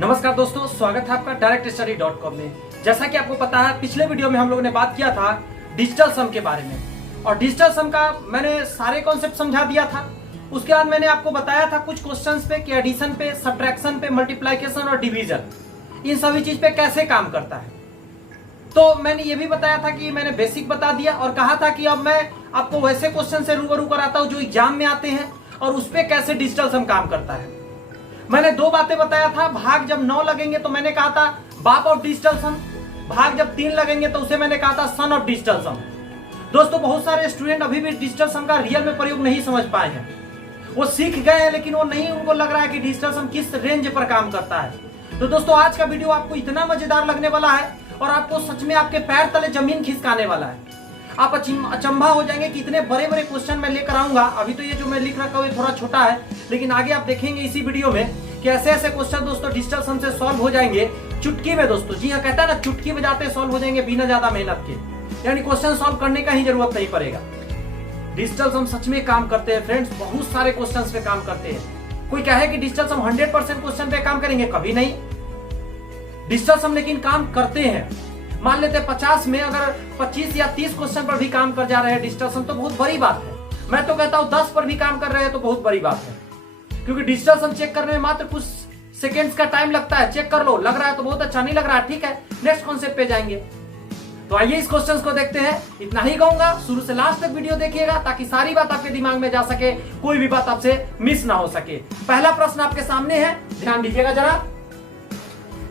नमस्कार दोस्तों, स्वागत है आपका directstudy.com में। जैसा कि आपको पता है, पिछले वीडियो में हम लोगों ने बात किया था डिजिटल सम के बारे में और डिजिटल सम का मैंने सारे कॉन्सेप्ट समझा दिया था। उसके बाद मैंने आपको बताया था कुछ क्वेश्चंस पे कि एडिशन पे, सब्ट्रैक्शन पे, मल्टीप्लिकेशन और डिवीजन, इन सभी चीज पे कैसे काम करता है। तो मैंने ये भी बताया था कि मैंने बेसिक बता दिया और कहा था कि अब मैं आपको वैसे क्वेश्चन से रूबरू कराता हूं जो एग्जाम में आते हैं और उस पे कैसे डिजिटल सम काम करता है। मैंने दो बातें बताया था। भाग जब 9 लगेंगे तो मैंने कहा था बाप ऑफ डिजिटल सम, भाग जब 3 लगेंगे तो उसे मैंने कहा था सन ऑफ डिजिटल सम। दोस्तों, बहुत सारे स्टूडेंट अभी भी डिजिटल सम का रियल में प्रयोग नहीं समझ पाए हैं। वो सीख गए हैं लेकिन वो नहीं, उनको लग रहा है कि डिजिटल सम किस रेंज पर काम करता है। तो दोस्तों, आज का वीडियो आपको इतना मजेदार लगने वाला है और आपको सच में आपके पैर तले जमीन खिसकाने वाला है। आप अचंभा हो जाएंगे कि इतने बड़े बड़े क्वेश्चन मैं लेकर आऊंगा। अभी तो ये जो मैं लिख रखा हूं ये थोड़ा छोटा है, लेकिन आगे आप देखेंगे इसी वीडियो में कि ऐसे ऐसे क्वेश्चन दोस्तों डिजिटल सम से सॉल्व हो जाएंगे चुटकी में। दोस्तों जी हाँ, कहता है ना, चुटकी बजाते सॉल्व हो जाएंगे बिना ज्यादा मेहनत के, यानी क्वेश्चन सॉल्व करने का ही जरूरत नहीं पड़ेगा। डिजिटल सम सच में काम करते हैं फ्रेंड्स, बहुत सारे क्वेश्चन पे काम करते हैं। कोई कहे कि डिजिटल सम 100% क्वेश्चन पे काम करेंगे, कभी नहीं। डिजिटल सम लेकिन काम करते हैं। मान लेते 50 में अगर 25 या 30 क्वेश्चन पर भी काम कर जा रहे हैं डिजिटल सम, तो बहुत बड़ी बात है। मैं तो कहता हूं 10 पर भी काम कर रहे हैं तो बहुत बड़ी बात है, क्योंकि डिजिटल सम चेक करने में मात्र कुछ सेकंड्स का टाइम लगता है। चेक कर लो, लग रहा है तो बहुत अच्छा, नहीं लग रहा है ठीक है, नेक्स्ट कॉन्सेप्ट पे जाएंगे। तो आइए इस क्वेश्चन को देखते हैं। इतना ही कहूंगा, शुरू से लास्ट तक वीडियो देखिएगा ताकि सारी बात आपके दिमाग में जा सके, कोई भी बात आपसे मिस ना हो सके। पहला प्रश्न आपके सामने है, ध्यान दीजिएगा जरा।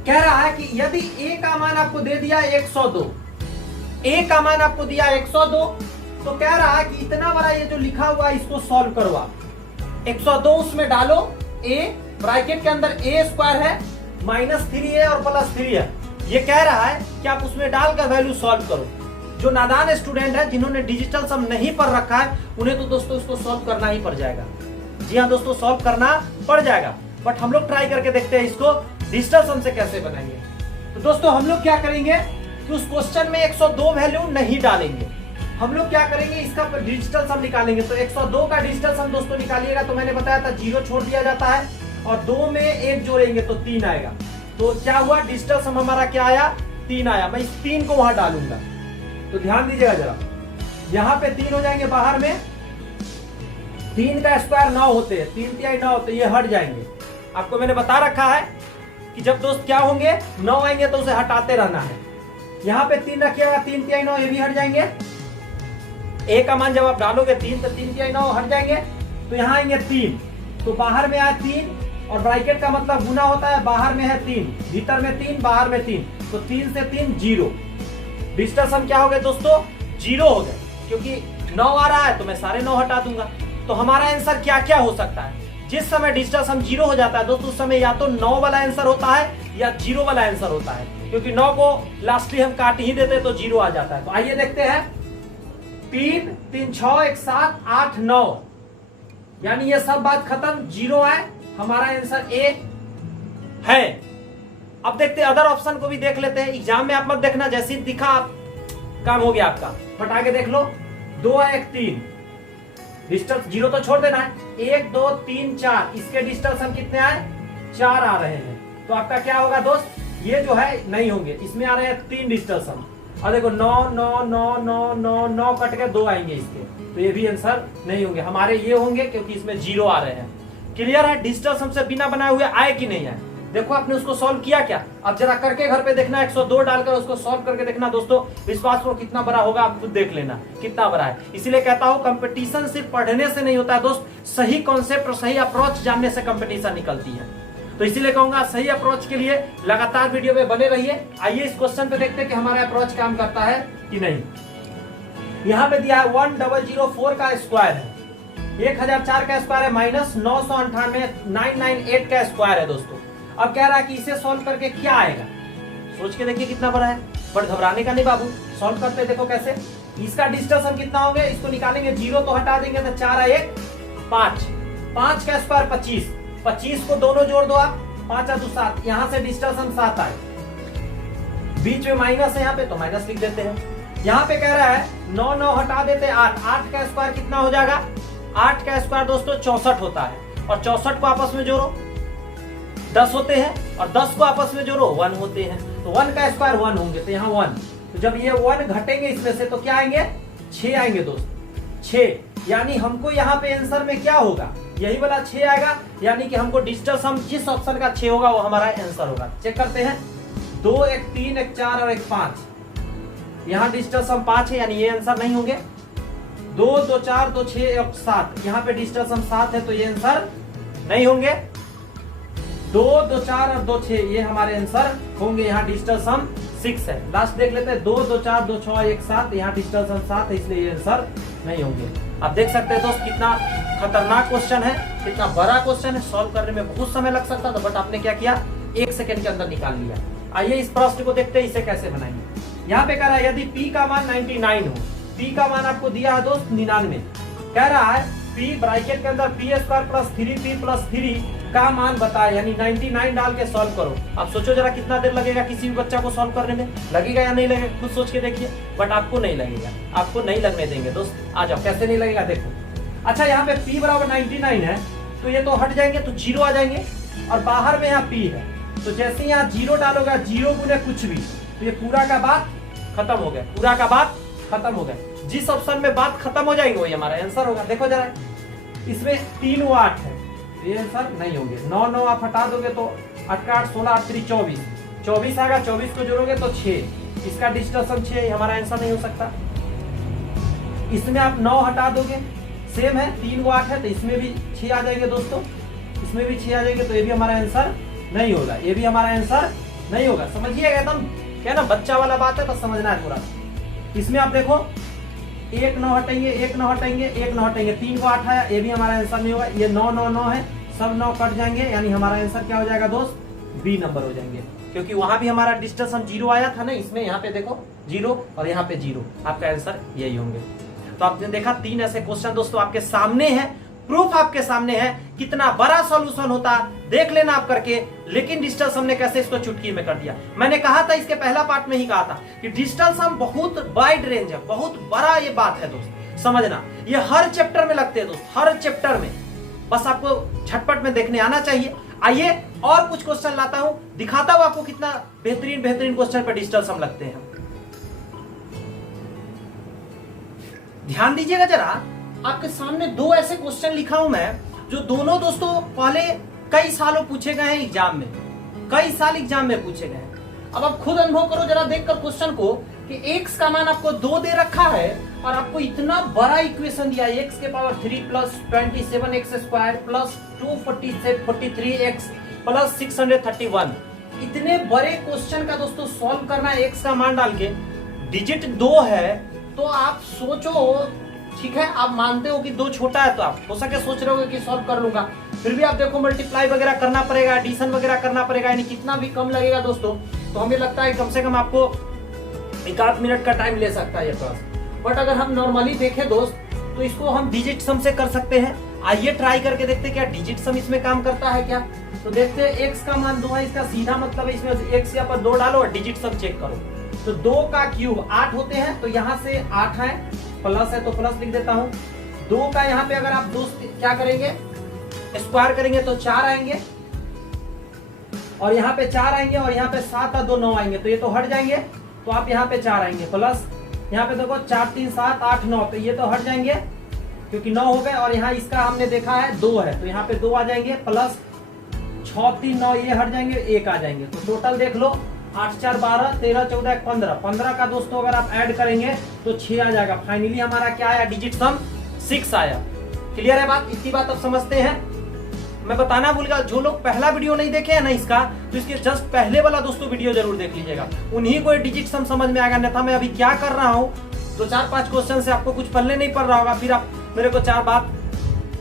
कह रहा है कि यदि a का मान आपको दे दिया 102, a का मान आपको दिया 102, तो कह रहा है कि इतना बड़ा ये जो लिखा हुआ है इसको सॉल्व करो आप। 102 उसमें डालो, a ब्रैकेट के अंदर a स्क्वायर है, -3a और +3 है। ये कह रहा है कि आप उसमें डालकर वैल्यू सॉल्व करो। जो नादान स्टूडेंट है, जिन्होंने डिजिटल सम नहीं पढ़ रखा है, उन्हें तो दोस्तों इसको सॉल्व करना ही पड़ जाएगा। जी हाँ दोस्तों, सॉल्व करना पड़ जाएगा, बट हम लोग ट्राई करके देखते हैं इसको डिजिटल सम से कैसे बनाएंगे। तो दोस्तों हम लोग क्या करेंगे कि उस क्वेश्चन में 102 वैल्यू नहीं डालेंगे। हम लोग क्या करेंगे, इसका डिजिटल सम निकालेंगे। तो 102 का डिजिटल सम दोस्तों निकालिएगा तो मैंने बताया था 0 छोड़ दिया जाता है और 2 में 1 जोड़ेंगे तो 3 आएगा। तो क्या हुआ, डिजिटल सम हमारा क्या आया, 3 आया। मैं इस 3 को वहां डालूंगा। तो ध्यान दीजिएगा जरा, यहां पे 3 हो जाएंगे, बाहर में 3 का स्क्वायर 9 होते हैं, 3 तिहाई 9 होते, ये हट जाएंगे। आपको मैंने बता रखा है कि जब दोस्त क्या होंगे, 9 आएंगे तो उसे हटाते रहना है। यहां पे 3 रखिएगा, 3 तिहाई 9, ये भी हट जाएंगे। a का मान जब आप डालोगे 3 तो 3 तिहाई 9 हट जाएंगे। तो यहां आएंगे 3, तो बाहर में आया 3 और ब्रैकेट का मतलब गुना होता है, बाहर में है 3, भीतर में 3, बाहर में 3, तो 3 से 3 0। डिजिटल सम क्या हो गए दोस्तों, 0 हो गए, क्योंकि 9 आ रहा है तो मैं सारे 9 हटा दूंगा। तो हमारा आंसर क्या क्या हो सकता है। जिस समय डिजिटल सम 0 हो जाता है दोस्तों, उस समय या तो 9 वाला आंसर होता है या 0 वाला आंसर होता है, क्योंकि 9 को लास्टली हम काट ही देते तो 0 आ जाता है। तो आइए देखते हैं, 3 3 6 1 7 8 9, यानी ये सब बात खत्म, 0 आए, हमारा आंसर ए है। अब देखते हैं, अदर ऑप्शन को भी देख लेते हैं। एग्जाम में आप मत देखना, जैसे ही दिखा काम हो गया आपका, फट आगे देख लो। 2 है 1 3, डिजिटल 0 तो छोड़ देना है। 1 2 3 4, इसके डिजिटल सम कितने आए, 4 आ रहे हैं। तो आपका क्या होगा दोस्त, ये जो है नहीं होंगे, इसमें आ रहे हैं 3 डिजिटल सम। और देखो 9 9 9 9 9 9 कट के 2 आएंगे इसके, तो ये भी आंसर नहीं होंगे, हमारे ये होंगे क्योंकि इसमें 0 आ रहे हैं। क्लियर है, डिजिटल सम से बिना बनाए हुए आए कि नहीं आए। देखो आपने उसको सॉल्व किया क्या, अब जरा करके घर पे देखना, 102 डालकर उसको सॉल्व करके देखना दोस्तों। विश्वास करो कितना बड़ा होगा, आप खुद देख लेना कितना बड़ा है। इसीलिए कहता हूं कंपटीशन सिर्फ पढ़ने से नहीं होता है दोस्त, सही कॉन्सेप्ट और सही अप्रोच जानने से कंपटीशन निकलती है। तो इसीलिए कहूंगा सही अप्रोच के लिए लगातार वीडियो में बने रहिए। आइए इस क्वेश्चन पे देखते हैं कि हमारा अप्रोच काम करता है कि नहीं। यहाँ पे दिया है 1004 का स्क्वायर है, 1004 का स्क्वायर है, -998 998 का स्क्वायर है दोस्तों। अब कह रहा है कि इसे सॉल्व करके क्या आएगा, सोच के देखिए कितना बड़ा है, बट घबराने का नहीं बाबू, सॉल्व करते देखो कैसे। इसका डिजिटल सम कितना हो गया, इसको निकालेंगे, 0 तो हटा देंगे तो 4 1 5, 5 का स्क्वायर 25, 25 को दोनों जोड़ दो आप, 5 2 7, यहां से डिजिटल सम 7 आए, बीच में माइनस है यहाँ पे तो माइनस लिख देते हैं। यहाँ पे कह रहा है 9 9 हटा देते 8, 8 का स्क्वायर कितना हो जाएगा, 8 का स्क्वायर दोस्तों 64 होता है, और 64 को आपस में जोड़ो, 10 होते हैं और 10 को आपस में जोड़ो 1 होते हैं, तो 1 का स्क्वायर 1 होंगे, तो यहाँ 1, तो जब ये 1 घटेंगे इसमें से तो क्या आएंगे 6 आएंगे दोस्त, 6, यानी हमको यहाँ पे आंसर में क्या होगा, यही वाला 6 आएगा, यानी कि हमको डिजिटल सम जिस ऑप्शन का 6 होगा वो हमारा आंसर होगा। चेक करते हैं, 2 1 3 1 4 और 1 5, यहाँ डिजिटल सम 5 है, यानी ये आंसर नहीं होंगे। 2 2 4 2 6 और 7, यहाँ पे डिजिटल सम 7 है, तो ये आंसर नहीं होंगे। 2 2 4 और 2 6 ये हमारे आंसर होंगे, यहाँ डिजिटल सम 6 है। लास्ट देख लेते हैं, 2 2 4 2 6 1 7, यहाँ डिजिटल सम 7 है, इसलिए ये आंसर नहीं होंगे। आप देख सकते हैं दोस्त कितना खतरनाक क्वेश्चन है, कितना बड़ा क्वेश्चन है, सॉल्व करने में बहुत समय लग सकता था, बट आपने क्या किया 1 सेकंड के अंदर निकाल लिया। आइए इस प्रश्न को देखते हैं, इसे कैसे बनाएंगे। यहाँ पे कह रहा है यदि P का मान 99 हो, P का मान आपको दिया है दोस्त 99, कह रहा है P ब्रैकेट के अंदर P² प्लस 3P प्लस 3 का मान बताए, यानी 99 डाल के सॉल्व करो। आप सोचो जरा कितना देर लगेगा किसी भी बच्चा को सॉल्व करने में, लगेगा या नहीं लगेगा, खुद सोच के देखिए, बट आपको नहीं लगेगा, आपको नहीं लगने देंगे दोस्त। आ जाओ, कैसे नहीं लगेगा देखो। अच्छा, यहाँ पे P बराबर 99 है, तो ये तो हट जाएंगे तो 0 आ जाएंगे, और बाहर में यहाँ P है, तो जैसे यहाँ 0 डालोगा, 0 गुने कुछ भी, तो ये पूरा का बात खत्म हो गया, पूरा का बात खत्म हो गया। जिस ऑप्शन में बात खत्म हो जाएंगे वही हमारा आंसर होगा। देखो जरा, इसमें 3 व 8 है, ये आंसर नहीं होंगे। 9 9 आप हटा दोगे तो 8 का 8 16 8 3 24, 24 आएगा, 24 को जोड़ोगे तो 6, इसका डिजिटल सम 6, हमारा आंसर नहीं हो सकता। इसमें आप 9 हटा दोगे, सेम है, 3 व 8 है, तो इसमें भी 6 आ जाएंगे दोस्तों, इसमें भी 6 आ जाएंगे, तो ये भी हमारा आंसर नहीं होगा, ये भी हमारा आंसर नहीं होगा। समझिएगा एकदम, क्या ना बच्चा वाला बात है, बस समझना है पूरा। इसमें आप देखो 1 9 हटाएंगे, 1 9 हटाएंगे, 1 9 हटाएंगे, 3 को 8 आया, ये भी हमारा आंसर नहीं होगा। ये 9 9 9 है, सब 9 कट जाएंगे, यानी हमारा आंसर क्या हो जाएगा दोस्त, बी नंबर हो जाएंगे, क्योंकि वहां भी हमारा डिजिटल सम 0 आया था ना, इसमें यहाँ पे देखो 0 और यहाँ पे 0, आपका आंसर यही होंगे। तो आपने देखा 3 ऐसे क्वेश्चन दोस्तों आपके सामने है, प्रूफ आपके सामने है, कितना बड़ा सॉल्यूशन होता देख लेना आप करके। लेकिन डिजिटल सम ने कैसे इसको चुटकी में कर दिया। मैंने कहा था, इसके पहला पार्ट में ही कहा था कि डिजिटल सम बहुत वाइड रेंज है, बहुत बड़ा ये बात है दोस्त, समझना। ये हर चैप्टर में लगते हैं दोस्त, हर चैप्टर में, बस आपको झटपट में देखने आना चाहिए। आइए और कुछ क्वेश्चन लाता हूं, दिखाता हूं आपको कितना बेहतरीन बेहतरीन क्वेश्चन पर डिजिटल सम लगते हैं। ध्यान दीजिएगा जरा, आपके सामने 2 ऐसे क्वेश्चन लिखा हूं मैं, जो दोनों दोस्तों पहले कई सालों पूछे गए हैं एग्जाम में, कई साल एग्जाम में पूछे गए हैं। अब आप खुद अनुभव करो जरा देखकर क्वेश्चन को, कि x का मान आपको 2 दे रखा है, और आपको इतना बड़ा इक्वेशन दिया है, x के power 3 plus 27x square plus 243x plus 631। इतने बड़े क्वेश्चन का दोस्तों सॉल्व करना है x का मान डाल के, डिजिट 2 है, तो आप सोचो, ठीक है, आप मानते हो कि 2 छोटा है, तो आप हो सके सोच रहे हो कि सॉल्व कर लूंगा, फिर भी आप देखो मल्टीप्लाई वगैरह करना पड़ेगा, एडिशन वगैरह करना पड़ेगा, यानी कितना भी कम लगेगा दोस्तों। तो हमें लगता है कम से कम आपको 1-8 मिनट का टाइम ले सकता है ये क्लास। बट अगर हम नॉर्मली देखें दोस्त, तो इसको हम डिजिट सम से कर सकते हैं। आइए ट्राई करके देखते हैं क्या डिजिट सम इसमें काम करता है क्या। तो देखते हैं, x का मान 2 है, इसका सीधा मतलब है इसमें x यहाँ पर 2 डालो और डिजिट सम चेक करो। तो 2 का क्यूब 8 होते हैं, तो यहाँ से 8 है, प्लस है तो प्लस लिख देता हूं। 2 का यहाँ पे अगर आप दोस्त क्या करेंगे, स्क्वायर करेंगे तो 4 आएंगे, और यहाँ पे 4 आएंगे, और यहाँ पे 7 और 2 9 आएंगे, तो ये तो हट जाएंगे, तो आप यहाँ पे 4 आएंगे, प्लस यहाँ पे देखो 4 3 7 8 9, तो ये तो हट जाएंगे क्योंकि 9 हो गए, और यहाँ इसका हमने देखा है 2 है, तो यहाँ पे 2 आ जाएंगे, प्लस 6 3 9 ये हट जाएंगे, 1 आ जाएंगे। तो टोटल देख लो, 8 4 12 13 14 15, 15 का दोस्तों अगर आप ऐड करेंगे तो 6 आ जाएगा। फाइनली हमारा क्या आया, डिजिट सम 6 आया। क्लियर है बात, इतनी बात आप समझते हैं। मैं बताना भूल गया, जो लोग पहला वीडियो नहीं देखे हैं ना इसका, तो इसके जस्ट पहले वाला दोस्तों वीडियो जरूर देख लीजिएगा, उन्हीं को डिजिट सम समझ में आएगा। अन्यथा मैं अभी क्या कर रहा हूँ, 2-4-5 क्वेश्चन से आपको कुछ पढ़ने नहीं पड़ रहा होगा, फिर आप मेरे को 4 बात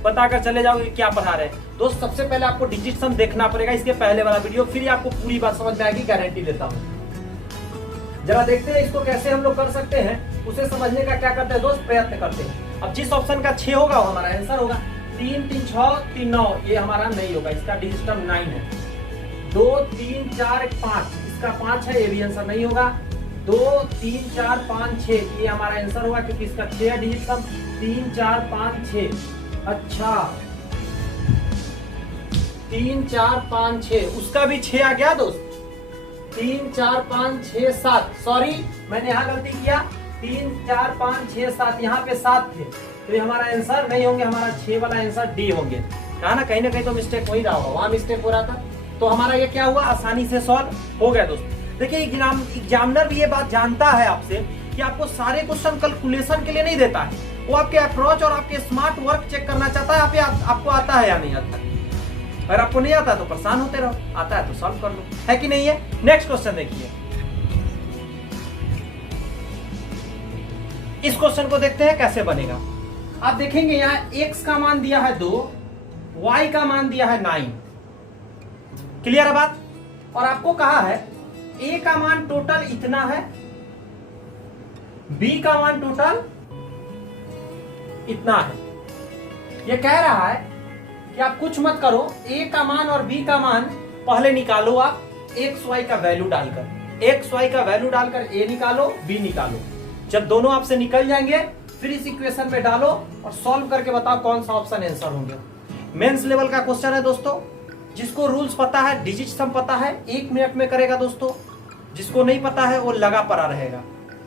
बताकर चले जाओगे क्या पढ़ा रहे हैं। दोस्त सबसे पहले आपको डिजिट सम देखना पड़ेगा, इसके पहले वाला वीडियो, फिर आपको पूरी बात समझ में आएगी, गारंटी देता हूँ। जरा देखते हैं इसको कैसे हम लोग कर सकते हैं, उसे समझने का क्या करते हैं दोस्त, प्रयत्न करते हैं। अब जिस ऑप्शन का 6 होगा वो हमारा आंसर होगा। 3 3 6 3 9 ये हमारा नहीं होगा, इसका डिजिट सम 9 है। 2 3 4 5 इसका 5 है, ये भी आंसर नहीं होगा। 2 3 4 5 6 ये हमारा आंसर होगा, क्योंकि इसका 6 है डिजिट सम। 3 4 5 6। अच्छा 3 4 5 6, उसका भी 6 आ गया दोस्त। 3 4 5 6 7, सॉरी मैंने यहाँ गलती किया, 3 4 5 6 7, यहाँ पे 7 थे, तो ये हमारा आंसर नहीं होंगे, हमारा 6 वाला आंसर डी होंगे। कहा ना कहीं तो मिस्टेक हो ही रहा होगा, वहां मिस्टेक हो रहा था, तो हमारा ये क्या हुआ, आसानी से सॉल्व हो गया दोस्त। देखिए एग्जामिनर भी ये बात जानता है आपसे कि आपको सारे क्वेश्चन कैलकुलेशन के लिए नहीं देता है, वो आपके अप्रोच और आपके स्मार्ट वर्क चेक करना चाहता है, आपको आता है या नहीं आता है। अगर आपको नहीं आता तो परेशान होते रहो, आता है तो सॉल्व कर लो, है कि नहीं है। नेक्स्ट क्वेश्चन देखिए, इस क्वेश्चन को देखते हैं कैसे बनेगा। आप देखेंगे यहाँ x का मान दिया है 2, y का मान दिया है 9, क्लियर है बात। और आपको कहा है a का मान टोटल इतना है, b का मान टोटल इतना है। ये कह रहा है कि आप कुछ मत करो, a का मान और b का मान पहले निकालो, आप x y का वैल्यू डालकर, x y का वैल्यू डालकर a निकालो, b निकालो। जब दोनों आपसे निकल जाएंगे फिर इस इक्वेशन में डालो और सॉल्व करके बताओ कौन सा ऑप्शन आंसर होंगे। मेंस लेवल का क्वेश्चन है दोस्तों, जिसको रूल्स पता है, डिजिट सम पता है, 1 मिनट में करेगा दोस्तों। जिसको नहीं पता है वो लगा पड़ा रहेगा,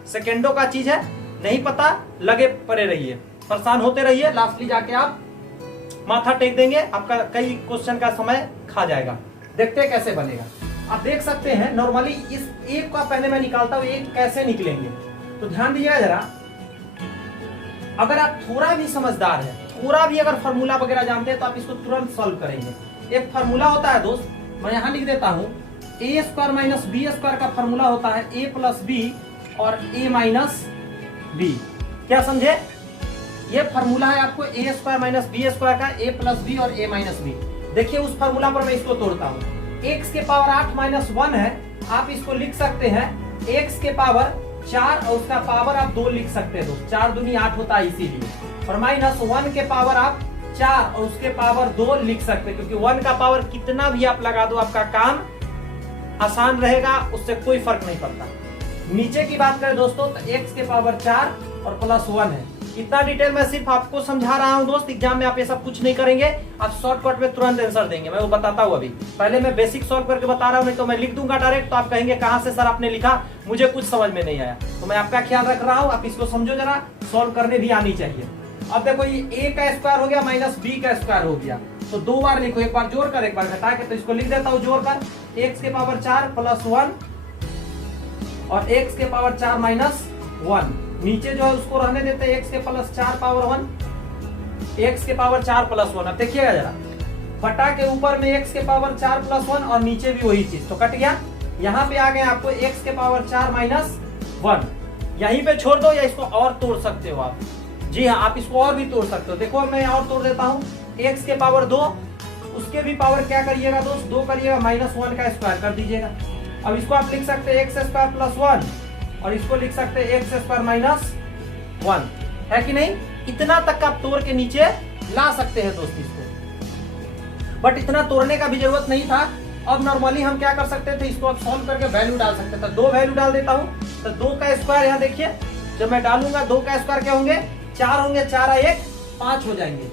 सेकेंडों का चीज है, नहीं पता लगे पड़े रहिए, परेशान होते रहिए, लास्टली जाके आप माथा टेक देंगे, आपका कई क्वेश्चन का समय खा जाएगा। देखते हैं कैसे बनेगा। आप देख सकते हैं नॉर्मली इस एक का पहले मैं निकालता हूं, एक कैसे निकलेंगे, तो ध्यान दीजिएगा जरा। अगर आप थोड़ा भी समझदार है, थोड़ा भी अगर फॉर्मूला वगैरह जानते हैं तो आप इसको तुरंत सॉल्व करेंगे। एक फॉर्मूला होता है दोस्त, मैं यहां लिख देता हूं, a square minus B square का फॉर्मूला होता है a प्लस बी और a माइनस बी। क्या समझे, ये फॉर्मूला है आपको a square minus B square का, a प्लस बी और a माइनस बी। देखिए उस फॉर्मूला पर मैं इसको तोड़ता हूँ, x के पावर 8 माइनस 1 है, आप इसको लिख सकते हैं x के पावर 4 और उसका पावर आप 2 लिख सकते हैं दोस्त, 4 दूनी 8 होता है इसीलिए, और माइनस 1 के पावर आप 4 और उसके पावर 2 लिख सकते हैं, क्योंकि 1 का पावर कितना भी आप लगा दो आपका काम आसान रहेगा, उससे कोई फर्क नहीं पड़ता। नीचे की बात करें दोस्तों तो x के पावर 4 और प्लस 1 है। इतना डिटेल मैं सिर्फ आपको समझा रहा हूं दोस्त, एग्जाम में आप ये सब कुछ नहीं करेंगे, आप शॉर्टकट में तुरंत आंसर देंगे, मैं वो बताता हूं। अभी पहले मैं बेसिक सॉल्व करके बता रहा हूं, नहीं तो मैं लिख दूंगा डायरेक्ट, तो आप कहेंगे कहां से सर आपने लिखा, मुझे कुछ समझ में नहीं आया। तो मैं आपका ख्याल रख रहा हूं, आप इसको समझो जरा, सॉल्व करने भी आनी चाहिए। अब देखो ये a का स्क्वायर हो गया माइनस b का स्क्वायर हो गया, तो 2 बार लिखो, एक बार जोड़कर एक बार घटा के, तो इसको लिख देता हूं जोड़कर, x के पावर 4 प्लस 1 और x के पावर 4 माइनस 1, नीचे जो है उसको रहने देते हैं, x के प्लस 4 पावर 1, x के पावर 4 प्लस 1। अब देखिएगा जरा, बटा के ऊपर में x के पावर 4 प्लस 1 और नीचे भी वही चीज, तो कट गया। यहाँ पे आ गए आपको x के पावर 4 माइनस 1, यहीं पे छोड़ दो या इसको और तोड़ सकते हो आप, जी हाँ आप इसको और भी तोड़ सकते हो। देखो मैं और तोड़ देता हूँ, x के पावर 2, उसके भी पावर क्या करिएगा दोस्त, 2 करिएगा, माइनस 1 का स्क्वायर कर दीजिएगा। अब इसको आप लिख सकते हैं x स्क्वायर प्लस 1 और इसको लिख सकते हैं x स्क्वायर माइनस 1, है कि नहीं। इतना तक आप तोड़ के नीचे ला सकते हैं दोस्त इसको, बट इतना तोड़ने का भी जरूरत नहीं था। अब नॉर्मली हम क्या कर सकते थे, इसको आप सॉल्व करके वैल्यू डाल सकते थे। 2 वैल्यू डाल देता हूँ, तो 2 का स्क्वायर यहाँ देखिए, जब मैं डालूंगा 2 का स्क्वायर क्या होंगे, 4 होंगे, 4 1 5 हो जाएंगे,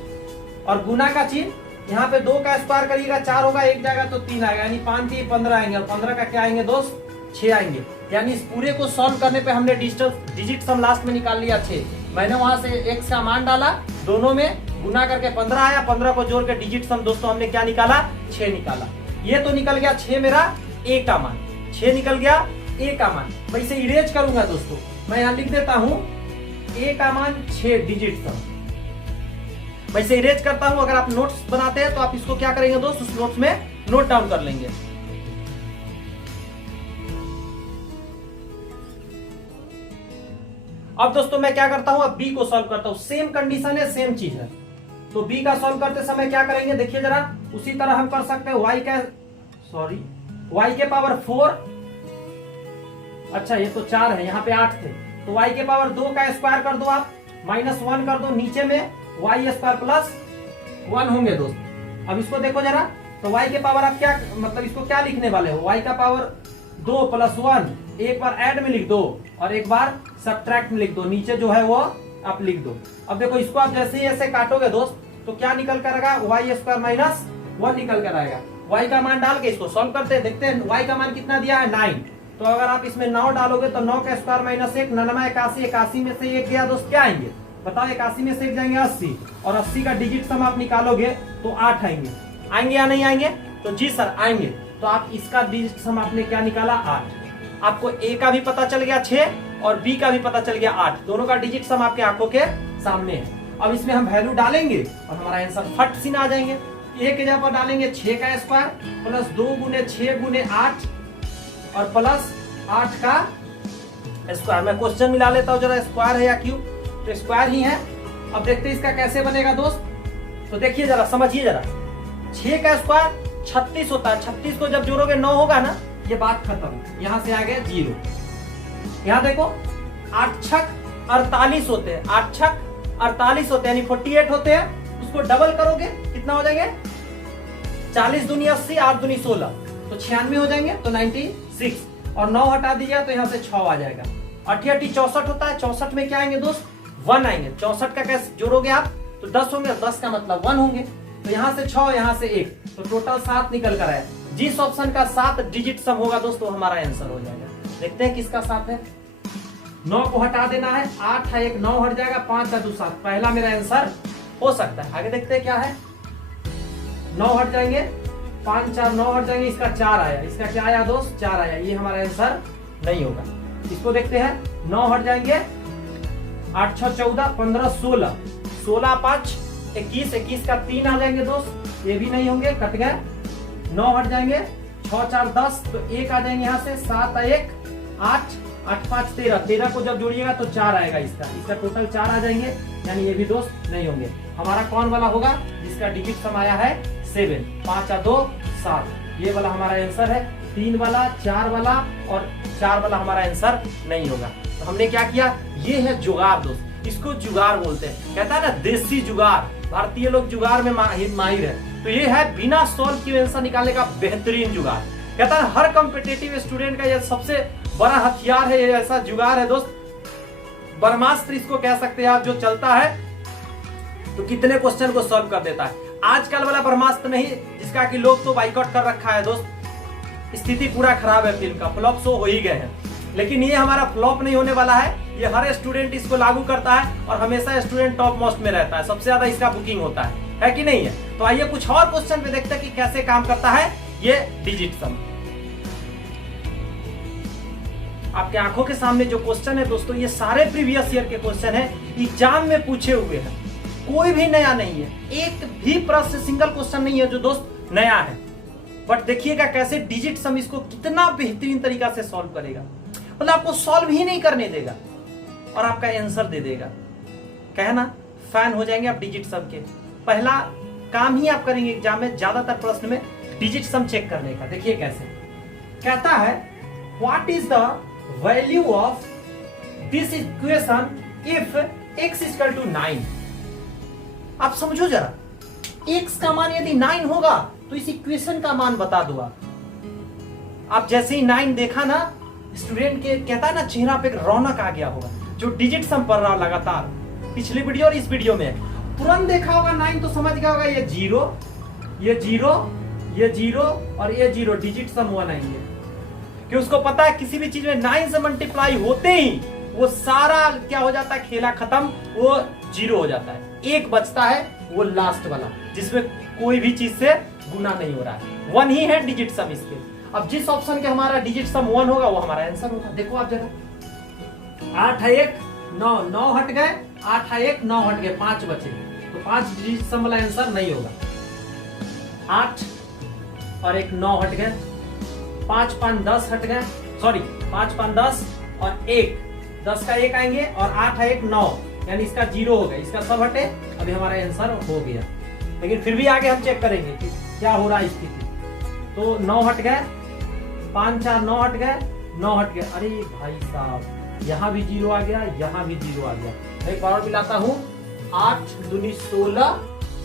और गुना का चिन्ह यहाँ पे 2 का स्क्वायर करिएगा, 4 होगा, 1 जाएगा तो 3 आएगा, यानी 5 3 15 आएंगे, और 15 का क्या आएंगे दोस्त, 6 आएंगे। यानी इस पूरे को सॉल्व करने पे हमने डिजिट सम लास्ट में निकाल लिया 6। मैंने वहां से x का मान डाला, दोनों में गुना करके 15 आया, 15 को जोड़ के डिजिट सम दोस्तों हमने क्या निकाला, 6 निकाला। ये तो निकल गया 6 मेरा a का मान, 6 निकल गया a का मान। मैं इसे इरेज करूंगा दोस्तों, मैं यहाँ लिख देता हूँ a का मान 6 डिजिट सम, मैं इसे इरेज करता हूं। अगर आप नोट्स बनाते हैं तो आप इसको क्या करेंगे दोस्त, उस नोट्स में नोट डाउन कर लेंगे। अब दोस्तों मैं क्या करता हूं, अब b को सॉल्व करता हूं, सेम कंडीशन है, सेम चीज है। तो b का सॉल्व करते समय क्या करेंगे, देखिए जरा, उसी तरह हम कर सकते हैं y के पावर 4, अच्छा ये तो 4 है, यहाँ पे 8 थे, तो y के पावर 2 का स्क्वायर कर दो आप, माइनस 1 कर दो, नीचे में y स्क्वायर प्लस 1 होंगे दोस्त। अब इसको देखो जरा, तो y के पावर आप क्या मतलब इसको क्या लिखने वाले हो, y का पावर 2 प्लस 1, एक बार ऐड में लिख दो और एक बार सब्ट्रैक्ट में लिख दो, नीचे जो है वो आप लिख दो। अब देखो इसको आप जैसे ही ऐसे काटोगे दोस्त तो क्या निकल कर आएगा, y स्क्वायर माइनस 1 निकल कर आएगा। y का मान डाल के इसको सॉल्व करते हैं, देखते हैं y का मान कितना दिया है 9। तो अगर आप इसमें 9 डालोगे तो 9 का स्क्वायर माइनस 1, 9 81, 81 में से 1 गया दोस्त, क्या आएंगे बताओ? 81 में से 1 जाएंगे 80, और 80 का डिजिट सम आप निकालोगे तो 8 आएंगे। आएंगे या नहीं आएंगे? तो जी सर आएंगे। तो आप इसका डिजिट सम आपने क्या निकाला? 8। आपको ए का भी पता चल गया 6 और बी का भी पता चल गया 8, दोनों का डिजिट सम आपके आंखों के सामने है। अब इसमें हम वैल्यू डालेंगे और हमारा आंसर फट सीन आ जाएंगे। ए के जगह पर डालेंगे 6 का स्क्वायर प्लस 2 गुने 6 गुने 8 और प्लस 8 का स्क्वायर। मैं क्वेश्चन मिला लेता हूँ जरा, स्क्वायर है या क्यूब? तो स्क्वायर ही है। अब देखते हैं इसका कैसे बनेगा दोस्त। तो देखिए जरा, समझिए जरा, 6 का स्क्वायर 36 होता है। 36 को जब जोड़ोगे 9 होगा ना, ये बात खत्म। यहां से आ गया 0। यहां देखो 8 छक 48 होते हैं, 8 छक 48 होते हैं, यानी 48 होते हैं। उसको डबल करोगे कितना हो जाएंगे? 40 दूनी 80, 8 दूनी 16, तो 96 हो जाएंगे, तो 96। और 9 हटा दीजिए तो यहाँ से 6 आ जाएगा। 88 64 होता है। 64 में क्या आएंगे दोस्त? 1 आएंगे। 64 का कैसे जोड़ोगे आप? तो 10 होंगे, 10 का मतलब 1 होंगे। तो यहाँ से 6, यहाँ से 1, तो टोटल 7 निकल कर आया। जिस ऑप्शन का 7 डिजिट सम होगा दोस्तों, हमारा आंसर हो जाएगा। देखते हैं किसका 7 है। 9 को हटा देना है, 8 है 1, 9 हट जाएगा, 5 है 2 7। पहला मेरा आंसर हो सकता है। आगे देखते हैं क्या है। 9 हट जाएंगे, 5 4 9 हट जाएंगे, इसका 4 आया। इसका क्या आया दोस्त? 4 आया। ये हमारा आंसर नहीं होगा। इसको देखते हैं। 9 हट जाएंगे, 8 6 14, 15 16, 16 5 21, 21 का 3 आ जाएंगे दोस्त, ये भी नहीं होंगे, कट गए। 9 हट जाएंगे, 6 4 10, तो 1 आ जाएंगे यहाँ से, 7 1 8, 8 5 13, 13 को जब जोड़िएगा तो 4 आएगा। इसका टोटल 4 आ जाएंगे, यानी ये भी दोस्त नहीं होंगे। हमारा कौन वाला होगा? जिसका डिजिट सम आया है 7। 5 और 2 7, ये वाला हमारा आंसर है। 3 वाला, 4 वाला और 4 वाला हमारा आंसर नहीं होगा। तो हमने क्या किया? ये है जुगाड़ दोस्त, इसको जुगाड़ बोलते हैं। कहता है ना देसी जुगाड़, भारतीय लोग जुगाड़ में माहिर है। तो ये है बिना सॉल्व किए आंसर निकालने का बेहतरीन जुगाड़। कहता है हर कॉम्पिटिटिव स्टूडेंट का ये सबसे बड़ा हथियार है, ये ऐसा जुगाड़ है दोस्त, ब्रह्मास्त्र इसको कह सकते हैं आप, जो चलता है तो कितने क्वेश्चन को सॉल्व कर देता है। आजकल वाला ब्रह्मास्त्र नहीं, जिसका कि लोग तो बाइकआउट कर रखा है दोस्त। स्थिति पूरा खराब है, फिल्म का फ्लॉप शो हो ही गए हैं। लेकिन ये हमारा फ्लॉप नहीं होने वाला है। ये हर स्टूडेंट इसको लागू करता है और हमेशा स्टूडेंट टॉप मोस्ट में रहता है, सबसे ज्यादा इसका बुकिंग होता है कि नहीं है? तो आइए कुछ और क्वेश्चन पे देखते हैं कि कैसे काम करता है ये डिजिट सम। आपके आंखों के सामने जो क्वेश्चन है दोस्तों, ये सारे प्रीवियस ईयर के क्वेश्चन है, एग्जाम में पूछे हुए हैं, कोई भी नया नहीं है। एक भी प्रश्न, सिंगल क्वेश्चन नहीं है जो दोस्त नया है। बट देखिएगा कैसे डिजिट सम इसको कितना बेहतरीन तरीका से सॉल्व करेगा। मतलब आपको सॉल्व ही नहीं करने देगा और आपका आंसर दे देगा। कहना फैन हो जाएंगे आप डिजिट सम के। पहला काम ही आप करेंगे एग्जाम में, ज्यादातर प्रश्न में डिजिट सम चेक करने का। देखिए कैसे कहता है, what is the value of this equation if x equal to 9। आप समझो जरा, x का मान यदि 9 होगा तो इस इक्वेशन का मान बता दो आप जैसे ही 9 देखा ना, स्टूडेंट के कहता है ना चेहरा पे रौनक आ गया होगा, जो डिजिट सम पढ़ रहा लगातार पिछली वीडियो और इस वीडियो में तुरंत देखा होगा 9 तो समझ गया होगा ये 0, ये 0, ये 0 और ये 0, डिजिट सम 1 आएंगे। कि उसको पता है किसी भी चीज में 9 से मल्टीप्लाई होते ही वो सारा क्या हो जाता है, खेला खत्म, वो 0 हो जाता है। एक बचता है वो लास्ट वाला, जिसमें कोई भी चीज से गुना नहीं हो रहा है, 1 ही है डिजिट सम इसके। अब जिस ऑप्शन के हमारा डिजिट सम 1 होगा वो हमारा आंसर होगा। देखो आप जरा, 8 है 1 9, 9 हट गए, 8 है 1 9 हट गए, 5 बचे, तो 5 डिजिट सम वाला आंसर नहीं होगा। 8 और 1 9 हट गए, 5 5 10 हट गए, सॉरी 5 5 10 और 1 10 का 1 आएंगे और 8 है 1 9, यानी इसका 0 हो गया, इसका सब हटे, अभी हमारा आंसर हो गया। लेकिन फिर भी आगे हम चेक करेंगे कि क्या हो रहा है स्थिति। तो 9 हट गए, 5 4 9 हट गए, 9 हट गए, अरे भाई साहब यहाँ भी 0 आ गया, यहाँ भी 0 आ गया। एक बार मिलाता हूँ, 8 दूनी 16,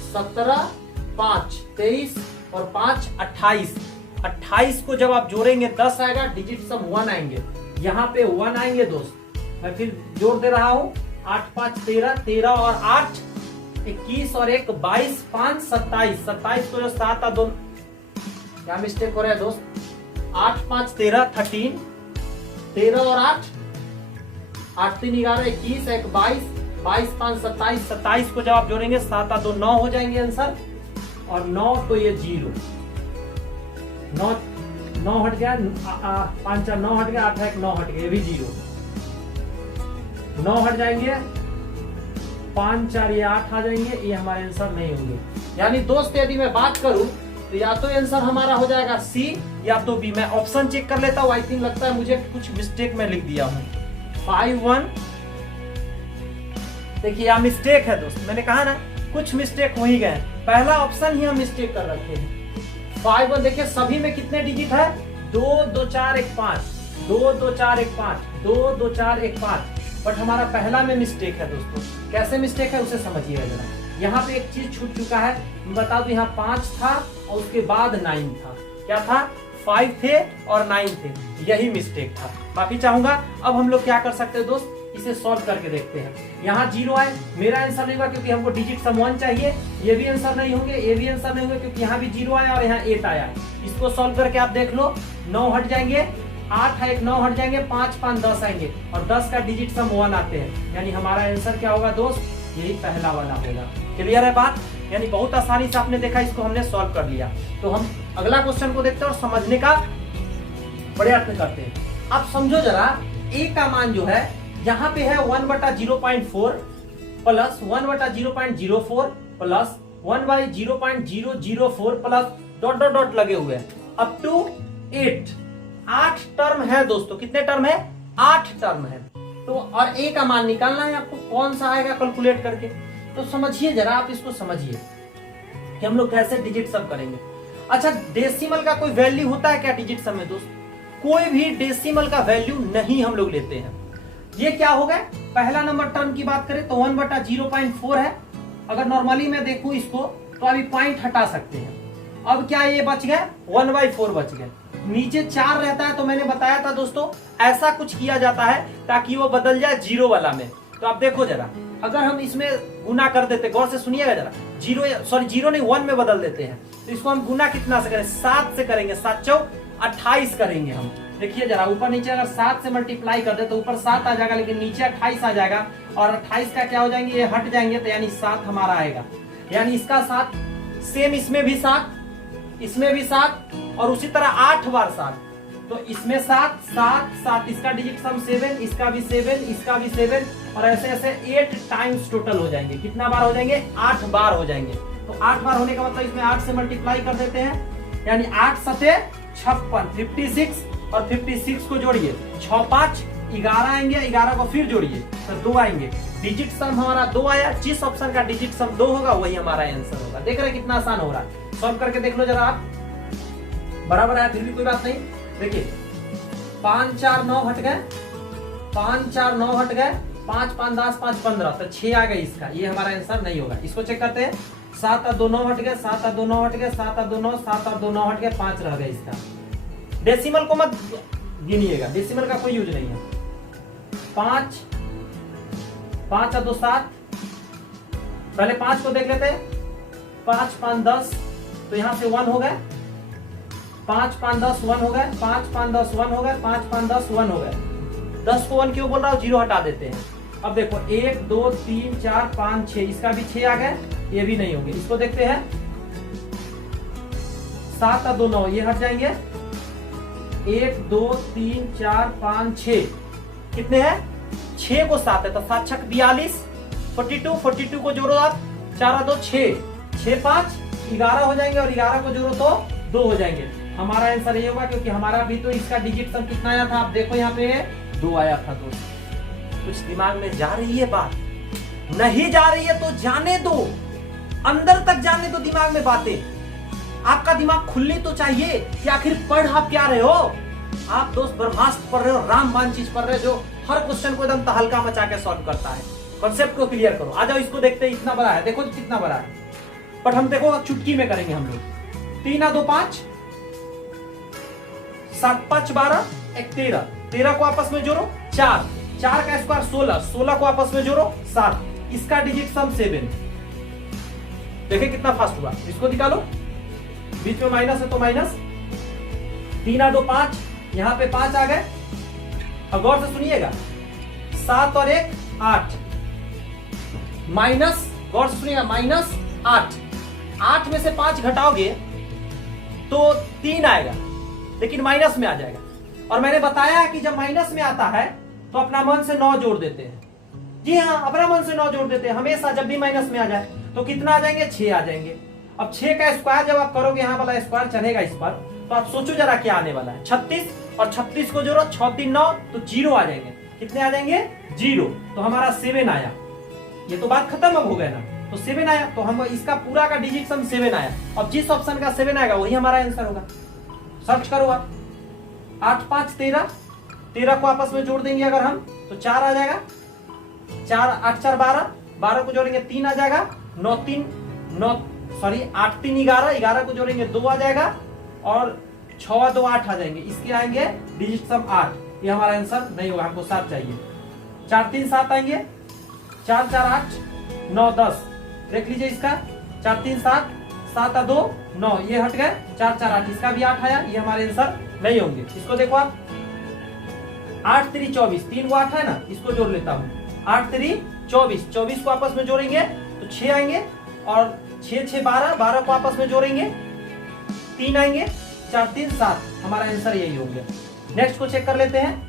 17, 5 23 और 5 28। 28 को जब आप जोड़ेंगे 10 आएगा, डिजिट सम 1 आएंगे, यहाँ पे 1 आएंगे दोस्त। मैं फिर जोड़ दे रहा हूँ, 8 5 13, 13 और 8 21 और 1 22, 5 27, 27 को जो 7 और 2 क्या मिस्टेक हो रहा है दोस्त, 8 5 13, 13, 13 और 8, 8 3 11, 21 1 22, 22 5 27, 27 को जब आप जोड़ेंगे 7 और 2 9 हो जाएंगे आंसर, और 9 तो ये 0, 9 हट गया, 5 4 9 हट गया, 8 1 9 हट गया, ये भी 0, 9 हट जाएंगे, 5 4 ये 8 आ जाएंगे, ये हमारे आंसर नहीं होंगे। यानी दोस्त यदि मैं बात करूं तो या तो आंसर हमारा हो जाएगा सी या तो बी। मैं ऑप्शन चेक कर लेता हूं, आई थिंक लगता है मुझे कुछ मिस्टेक में लिख दिया हूं। 5 1, देखिए यह मिस्टेक है दोस्त, मैंने कहा ना कुछ मिस्टेक हो ही गए, पहला ऑप्शन ही हम मिस्टेक कर रखे हैं। 5 1 देखिए सभी में कितने डिजिट है, 2 2 4 1 5, 2 2 4 1 5, 2 2 4 1 5, बट हमारा पहला में मिस्टेक है दोस्तों। कैसे मिस्टेक है उसे समझिएगा जरा। यहाँ पे एक चीज छूट चुका है, मैं बता दूं, यहाँ 5 था और उसके बाद 9 था। क्या था, 5 थे और 9 थे, यही मिस्टेक था। माफी चाहूंगा। अब हम लोग क्या कर सकते हैं दोस्त, इसे सॉल्व करके देखते हैं। यहाँ 0 आए, मेरा आंसर नहीं होगा क्योंकि हमको डिजिट सम 1 चाहिए, ये भी आंसर नहीं होंगे, ये भी आंसर नहीं होंगे क्योंकि यहाँ भी 0 आया और यहाँ 8 आया। इसको सॉल्व करके आप देख लो, 9 हट जाएंगे, 8 है 1 9 हट जाएंगे, 5 5 10 आएंगे और 10 का डिजिट सम 1 आते हैं। यानी हमारा आंसर क्या होगा दोस्त, यही पहला वाला होगा। क्लियर है बात, यानी बहुत आसानी से आपने देखा, इसको हमने सॉल्व कर लिया। तो हम अगला क्वेश्चन को देखते हैं और समझने का प्रयत्न करते हैं। आप समझो जरा, ए का मान जो है यहाँ पे है 1/0.4 plus 1/0.04 plus 1/0.004 plus dot dot dot लगे हुए हैं अप टू 8। 8 टर्म है दोस्तों, कितने टर्म है, 8 टर्म है। तो और ए का मान निकालना है आपको, कौन सा आएगा कैलकुलेट करके। तो समझिए जरा, आप इसको समझिए कि हम लोग कैसे डिजिट सम करेंगे। अच्छा, डेसिमल का कोई वैल्यू होता है क्या डिजिट सम में दोस्त? कोई भी डेसिमल का वैल्यू नहीं हम लोग लेते हैं। ये क्या हो गया, पहला नंबर टर्म की बात करें तो 1/0.4 है। अगर नॉर्मली मैं देखूं इसको तो अभी पॉइंट हटा सकते हैं। अब क्या ये बच गया, 1/4 बच गया। नीचे 4 रहता है तो मैंने बताया था दोस्तों, ऐसा कुछ किया जाता है ताकि वो बदल जाए 0 वाला में। तो आप देखो जरा, अगर हम इसमें गुना कर देते, गौर से सुनिएगा जरा, 0 नहीं 1 में बदल देते हैं। तो इसको हम गुना कितना से करें, 7 से करेंगे, 7 चौक 28 करेंगे हम। देखिए जरा, ऊपर नीचे अगर 7 से मल्टीप्लाई कर दे तो ऊपर 7 आ जाएगा, लेकिन नीचे 28 आ जाएगा और 28 का क्या हो जाएंगे, ये हट जाएंगे, तो यानी 7 हमारा आएगा। यानी इसका 7 सेम, इसमें भी 7, इसमें भी 7 और उसी तरह 8 बार 7, तो इसमें 7 7 7, इसका डिजिट सम 7, इसका भी 7, इसका भी 7 और ऐसे ऐसे 8 टाइम्स टोटल हो जाएंगे। कितना बार हो जाएंगे, 8 बार हो जाएंगे। तो 8 बार होने का मतलब इसमें 8 से मल्टीप्लाई कर देते हैं, यानी 8 7 56, 56 और 56 को जोड़िए, 6 5 11 आएंगे, 11 को फिर जोड़िए तो 2 आएंगे। डिजिट सम हमारा 2 आया, जिस ऑप्शन का डिजिट सम 2 होगा वही हमारा आंसर होगा। देख रहे हैं कितना आसान हो रहा है, सॉल्व करके देख लो जरा आप। बराबर है, फिर भी कोई बात नहीं। देखिए 5 4 9 हट गए, 5 4 9 हट गए, 5 5 10 5 15, तो 6 आ गए इसका, ये हमारा आंसर नहीं होगा। इसको चेक करते हैं, 7 और 2 9 हट गए, 7 और 2 9 हट गए, 7 और 2 9, 7 और 2 9 हट गए, 5 रह गए इसका। डेसिमल को मत गिनिएगा, डेसिमल का कोई यूज नहीं है। 5 5 और 2 7, पहले 5 को देख लेते हैं, 5 5 10, तो यहां से 1 हो गए, 5 5 10 1 हो गए, 5 5 10 1 हो गए, 5 5 10 1 हो गए। 10 को 1 क्यों बोल रहा हूं, 0 हटा देते हैं। अब देखो 1 2 3 4 5 6, इसका भी 6 आ गए, ये भी नहीं होंगे। इसको देखते हैं, 7 और 2 9, ये हट जाएंगे, 1 2 3 4 5 6, कितने हैं, 6 को 7 है तो 7 6 42, 42 42 को जोड़ो आप, 4 और 2 6, 6 5 11 हो जाएंगे और 11 को जोड़ो तो 2 हो जाएंगे। हमारा आंसर ये होगा क्योंकि हमारा भी तो इसका डिजिट सम कितना आया था, आप देखो यहाँ पे 2 आया था। तो कुछ दिमाग में जा रही है बात, नहीं जा रही है तो जाने दो, अंदर तक जाने दो दिमाग में बातें। आपका दिमाग खुलनी तो चाहिए कि आखिर पढ़ आप क्या रहे हो। आप दोस्त बर्खास्त पढ़ रहे हो, रामबान चीज पढ़ रहे हो जो हर क्वेश्चन को एकदम तहलका मचा के सॉल्व करता है। कॉन्सेप्ट को क्लियर करो, आ जाओ इसको देखते हैं। इतना बड़ा है, देखो कितना बड़ा है, बट हम देखो चुटकी में करेंगे हम लोग। 3 और 2 5, 7 5 12, 1 13, 13 को आपस में जोड़ो 4, 4 का स्क्वायर 16, 16 को आपस में जोड़ो 7, इसका डिजिट सम 7, देखिए कितना फास्ट हुआ, इसको निकालो, बीच में माइनस है तो माइनस, 3 8 2 5, यहां पे 5 आ गए। अब गौर से सुनिएगा, 7 और 1 8, माइनस, गौर से सुनिएगा, माइनस 8, 8 में से 5 घटाओगे तो 3 आएगा, लेकिन माइनस में आ जाएगा। और मैंने बताया है कि जब माइनस में आता है तो अपना मन से 9 जोड़ देते हैं। जी हाँ, अपना मन से 9 जोड़ देते हैं हमेशा, जब भी माइनस में आ जाए तो कितना आ जाएंगे, 6 आ जाएंगे। अब 6 का स्क्वायर जब आप करोगे, यहाँ वाला स्क्वायर चलेगा इस पर, तो आप सोचो जरा क्या आने वाला है, 36 और 36 को जोड़ो, 6 3 9, तो 0 आ जाएंगे। कितने आ जाएंगे, 0। तो हमारा 7 आया, ये तो बात खत्म अब हो गया ना, तो 7 आया, तो हम इसका पूरा का डिजिट सम 7 आया। अब जिस ऑप्शन का 7 आएगा वही हमारा आंसर होगा। सर्च करो आप, 8 5 13, 13 को आपस में जोड़ देंगे अगर हम तो 4 आ जाएगा, 4 8 4 12, 12 को जोड़ेंगे 3 आ जाएगा, 9 3 9 सॉरी 8 3 11, 11 को जोड़ेंगे 2 आ जाएगा, और 6 2 8 आ जाएंगे। इसके आएंगे डिजिट सम 8, ये हमारा आंसर नहीं होगा, हमको 7 चाहिए। 4 3 7 आएंगे, 4 4 8 9 10, देख लीजिए इसका, 4 3 7, 7 2 9, ये हट गए, 4 4 8, इसका भी 8 आया, ये हमारे आंसर नहीं होंगे। इसको देखो आप, 8 3 24, 3 को 8 है ना, इसको जोड़ लेता हूं, 8 3 24, 24 को आपस में जोड़ेंगे तो 6 आएंगे, और 6 6 12, 12 को आपस में जोड़ेंगे 3 आएंगे, 4 3 7, हमारा आंसर यही हो गया। नेक्स्ट को चेक कर लेते हैं,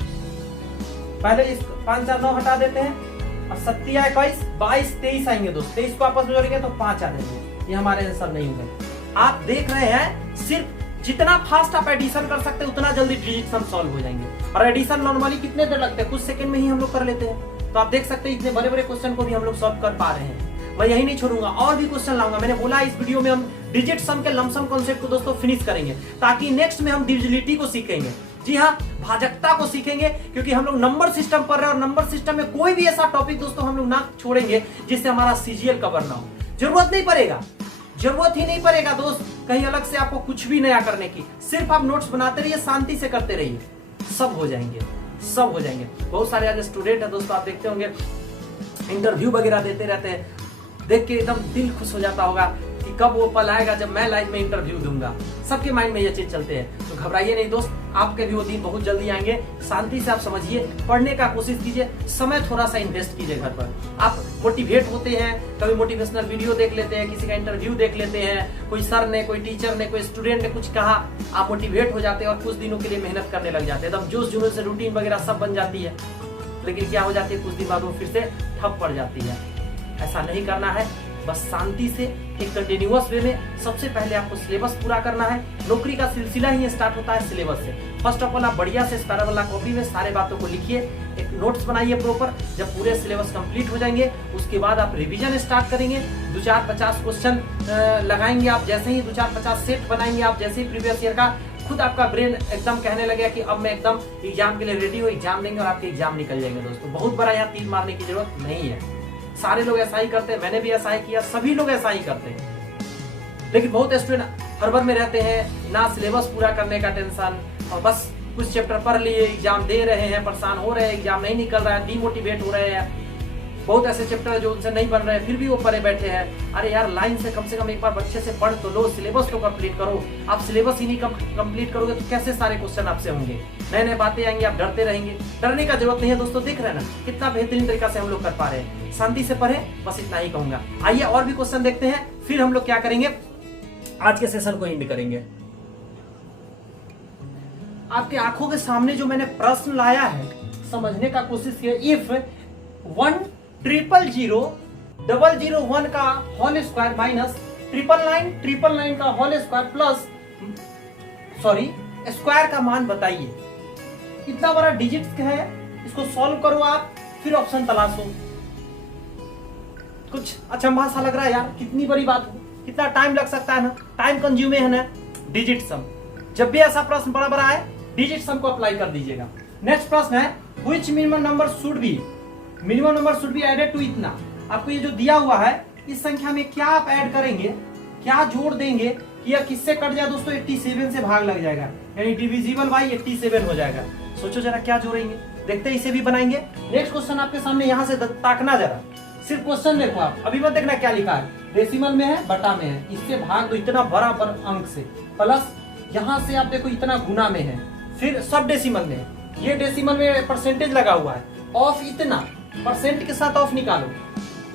पहले इस 5 4 9 हटा देते हैं, और 7 21 22 23 आएंगे दोस्त, 23 को आपस में जोड़ेंगे तो 5 आ जाएंगे, ये हमारे आंसर नहीं होंगे। आप देख रहे हैं, सिर्फ जितना फास्ट आप एडिशन कर सकते हैं उतना जल्दी डिजिट सम सॉल्व हो जाएंगे। और एडिशन नॉर्मली कितने देर लगते हैं, कुछ सेकंड में ही हम लोग कर लेते हैं। तो आप देख सकते हैं इतने बड़े बड़े क्वेश्चन को भी हम लोग सॉल्व कर पा रहे हैं। मैं यही नहीं छोड़ूंगा, और भी क्वेश्चन लाऊंगा। मैंने बोला इस वीडियो में हम डिजिट सम के लमसम कॉन्सेप्ट को दोस्तों फिनिश करेंगे, ताकि नेक्स्ट में हम डिविजिबिलिटी को सीखेंगे। जी हाँ, भाजकता को सीखेंगे, क्योंकि हम लोग नंबर सिस्टम पढ़ रहे हैं, और नंबर सिस्टम में कोई भी ऐसा टॉपिक दोस्तों हम लोग ना छोड़ेंगे जिससे हमारा सीजीएल कवर ना हो। जरूरत नहीं पड़ेगा, जरूरत ही नहीं पड़ेगा दोस्त कहीं अलग से आपको कुछ भी नया करने की। सिर्फ आप नोट्स बनाते रहिए, शांति से करते रहिए, सब हो जाएंगे, सब हो जाएंगे। बहुत सारे आज स्टूडेंट है दोस्तों, आप देखते होंगे इंटरव्यू वगैरह देते रहते हैं, देख के एकदम दिल खुश हो जाता होगा कि कब वो पल आएगा जब मैं लाइफ में इंटरव्यू दूंगा। सबके माइंड में ये चीज चलते हैं, तो घबराइए नहीं दोस्त, आपके भी वो दिन बहुत जल्दी आएंगे। शांति से आप समझिए, पढ़ने का कोशिश कीजिए, समय थोड़ा सा इन्वेस्ट कीजिए घर पर। आप मोटिवेट होते हैं, कभी मोटिवेशनल वीडियो देख लेते हैं, किसी का इंटरव्यू देख लेते हैं, कोई सर ने, कोई टीचर ने, कोई स्टूडेंट ने कुछ कहा, आप मोटिवेट हो जाते हैं और कुछ दिनों के लिए मेहनत करने लग जाते हैं, एकदम जोश जुनून से रूटीन वगैरह सब बन जाती है। लेकिन क्या हो जाती है, कुछ दिन बाद वो फिर से ठप पड़ जाती है। ऐसा नहीं करना है, बस शांति से एक कंटिन्यूअस वे में सबसे पहले आपको सिलेबस पूरा करना है। नौकरी का सिलसिला ही स्टार्ट होता है सिलेबस से। फर्स्ट ऑफ ऑल आप बढ़िया से स्पैरल वाला कॉपी में सारे बातों को लिखिए, एक नोट्स बनाइए प्रॉपर। जब पूरे सिलेबस कंप्लीट हो जाएंगे उसके बाद आप रिवीजन स्टार्ट करेंगे। 2-4-50 क्वेश्चन लगाएंगे आप, जैसे ही 2-4-50 सेट बनाएंगे आप, जैसे ही प्रीवियस ईयर का, खुद आपका ब्रेन एकदम कहने लगेगा कि अब मैं एकदम एग्जाम के लिए रेडी हूँ। एग्जाम देंगे और आपके एग्जाम निकल जाएंगे दोस्तों। बहुत बड़ा यहाँ तीर मारने की जरूरत नहीं है, सारे लोग ऐसा ही करते हैं, मैंने भी ऐसा ही किया, सभी लोग ऐसा ही करते हैं। लेकिन बहुत स्टूडेंट हड़बड़ में रहते हैं, ना सिलेबस पूरा करने का टेंशन, और बस कुछ चैप्टर पढ़ लिए, एग्जाम दे रहे हैं, परेशान हो रहे हैं, एग्जाम नहीं निकल रहा है, डिमोटिवेट हो रहे हैं। बहुत ऐसे चैप्टर जो उनसे नहीं बन रहे हैं, फिर भी वो पढ़े बैठे हैं। अरे यार, लाइन से कम एक बार अच्छे से पढ़ तो लो, सिलेबस तो कंप्लीट करो। आप सिलेबस ही नहीं कंप्लीट करोगे तो कैसे सारे क्वेश्चन आपसे होंगे, नए नए बातें आएंगे, आप डरते रहेंगे। डरने का जरूरत नहीं है दोस्तों, देख रहे हैं ना कितना बेहतरीन तरीका से हम लोग कर पा रहे हैं। शांति से पढ़ें, बस इतना ही कहूंगा। आइए और भी क्वेश्चन देखते हैं, फिर हम लोग क्या करेंगे, आज के सेशन को एंड करेंगे। आपके आंखों के सामने जो मैंने प्रश्न लाया है, समझने का कोशिश किया। इफ 1000001 का होल स्क्वायर माइनस 999 का होल स्क्वायर प्लस स्क्वायर का मान बताइए। इतना बड़ा डिजिट है, इसको सॉल्व करो आप, फिर ऑप्शन तलाशो। कुछ अचंभा सा लग रहा है यार, कितनी बड़ी बात हो, कितना टाइम लग सकता है ना, टाइम कंज्यूमिंग है ना डिजिट सम। जब भी ऐसा प्रश्न बड़ा बड़ा है, डिजिट सम को अप्लाई कर दीजिएगा। नेक्स्ट प्रश्न है, which minimum number should be added to इतना। आपको ये जो दिया हुआ है, इस संख्या में क्या आप ऐड करेंगे, क्या जोड़ देंगे कि यह किससे कट जाए दोस्तों, 87 से भाग लग जाएगा, यानी डिविजिबल बाई 87 हो जाएगा। सोचो जरा क्या जोड़ेंगे, देखते हैं, इसे भी बनाएंगे। नेक्स्ट क्वेश्चन आपके सामने, यहां से ताकना जरा, सिर्फ क्वेश्चन देखो आप, अभी मत देखना क्या लिखा है। डेसिमल में है, बटा में है, इससे भाग दो इतना बराबर अंक से, प्लस यहाँ से आप देखो इतना गुना में है, फिर सब डेसिमल में है, ये डेसिमल में परसेंटेज लगा हुआ है, ऑफ इतना परसेंट के साथ ऑफ निकालो,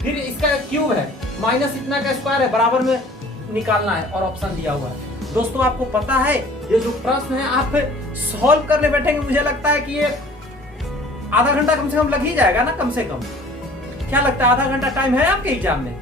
फिर इसका क्यूब है, माइनस इतना का स्क्वायर है, बराबर में निकालना है और ऑप्शन दिया हुआ है। दोस्तों आपको पता है ये जो प्रश्न है आप सॉल्व करने बैठेंगे, मुझे लगता है कि ये आधा घंटा कम से कम लग ही जाएगा ना, कम से कम। क्या लगता है, आधा घंटा टाइम है आपके एग्जाम में?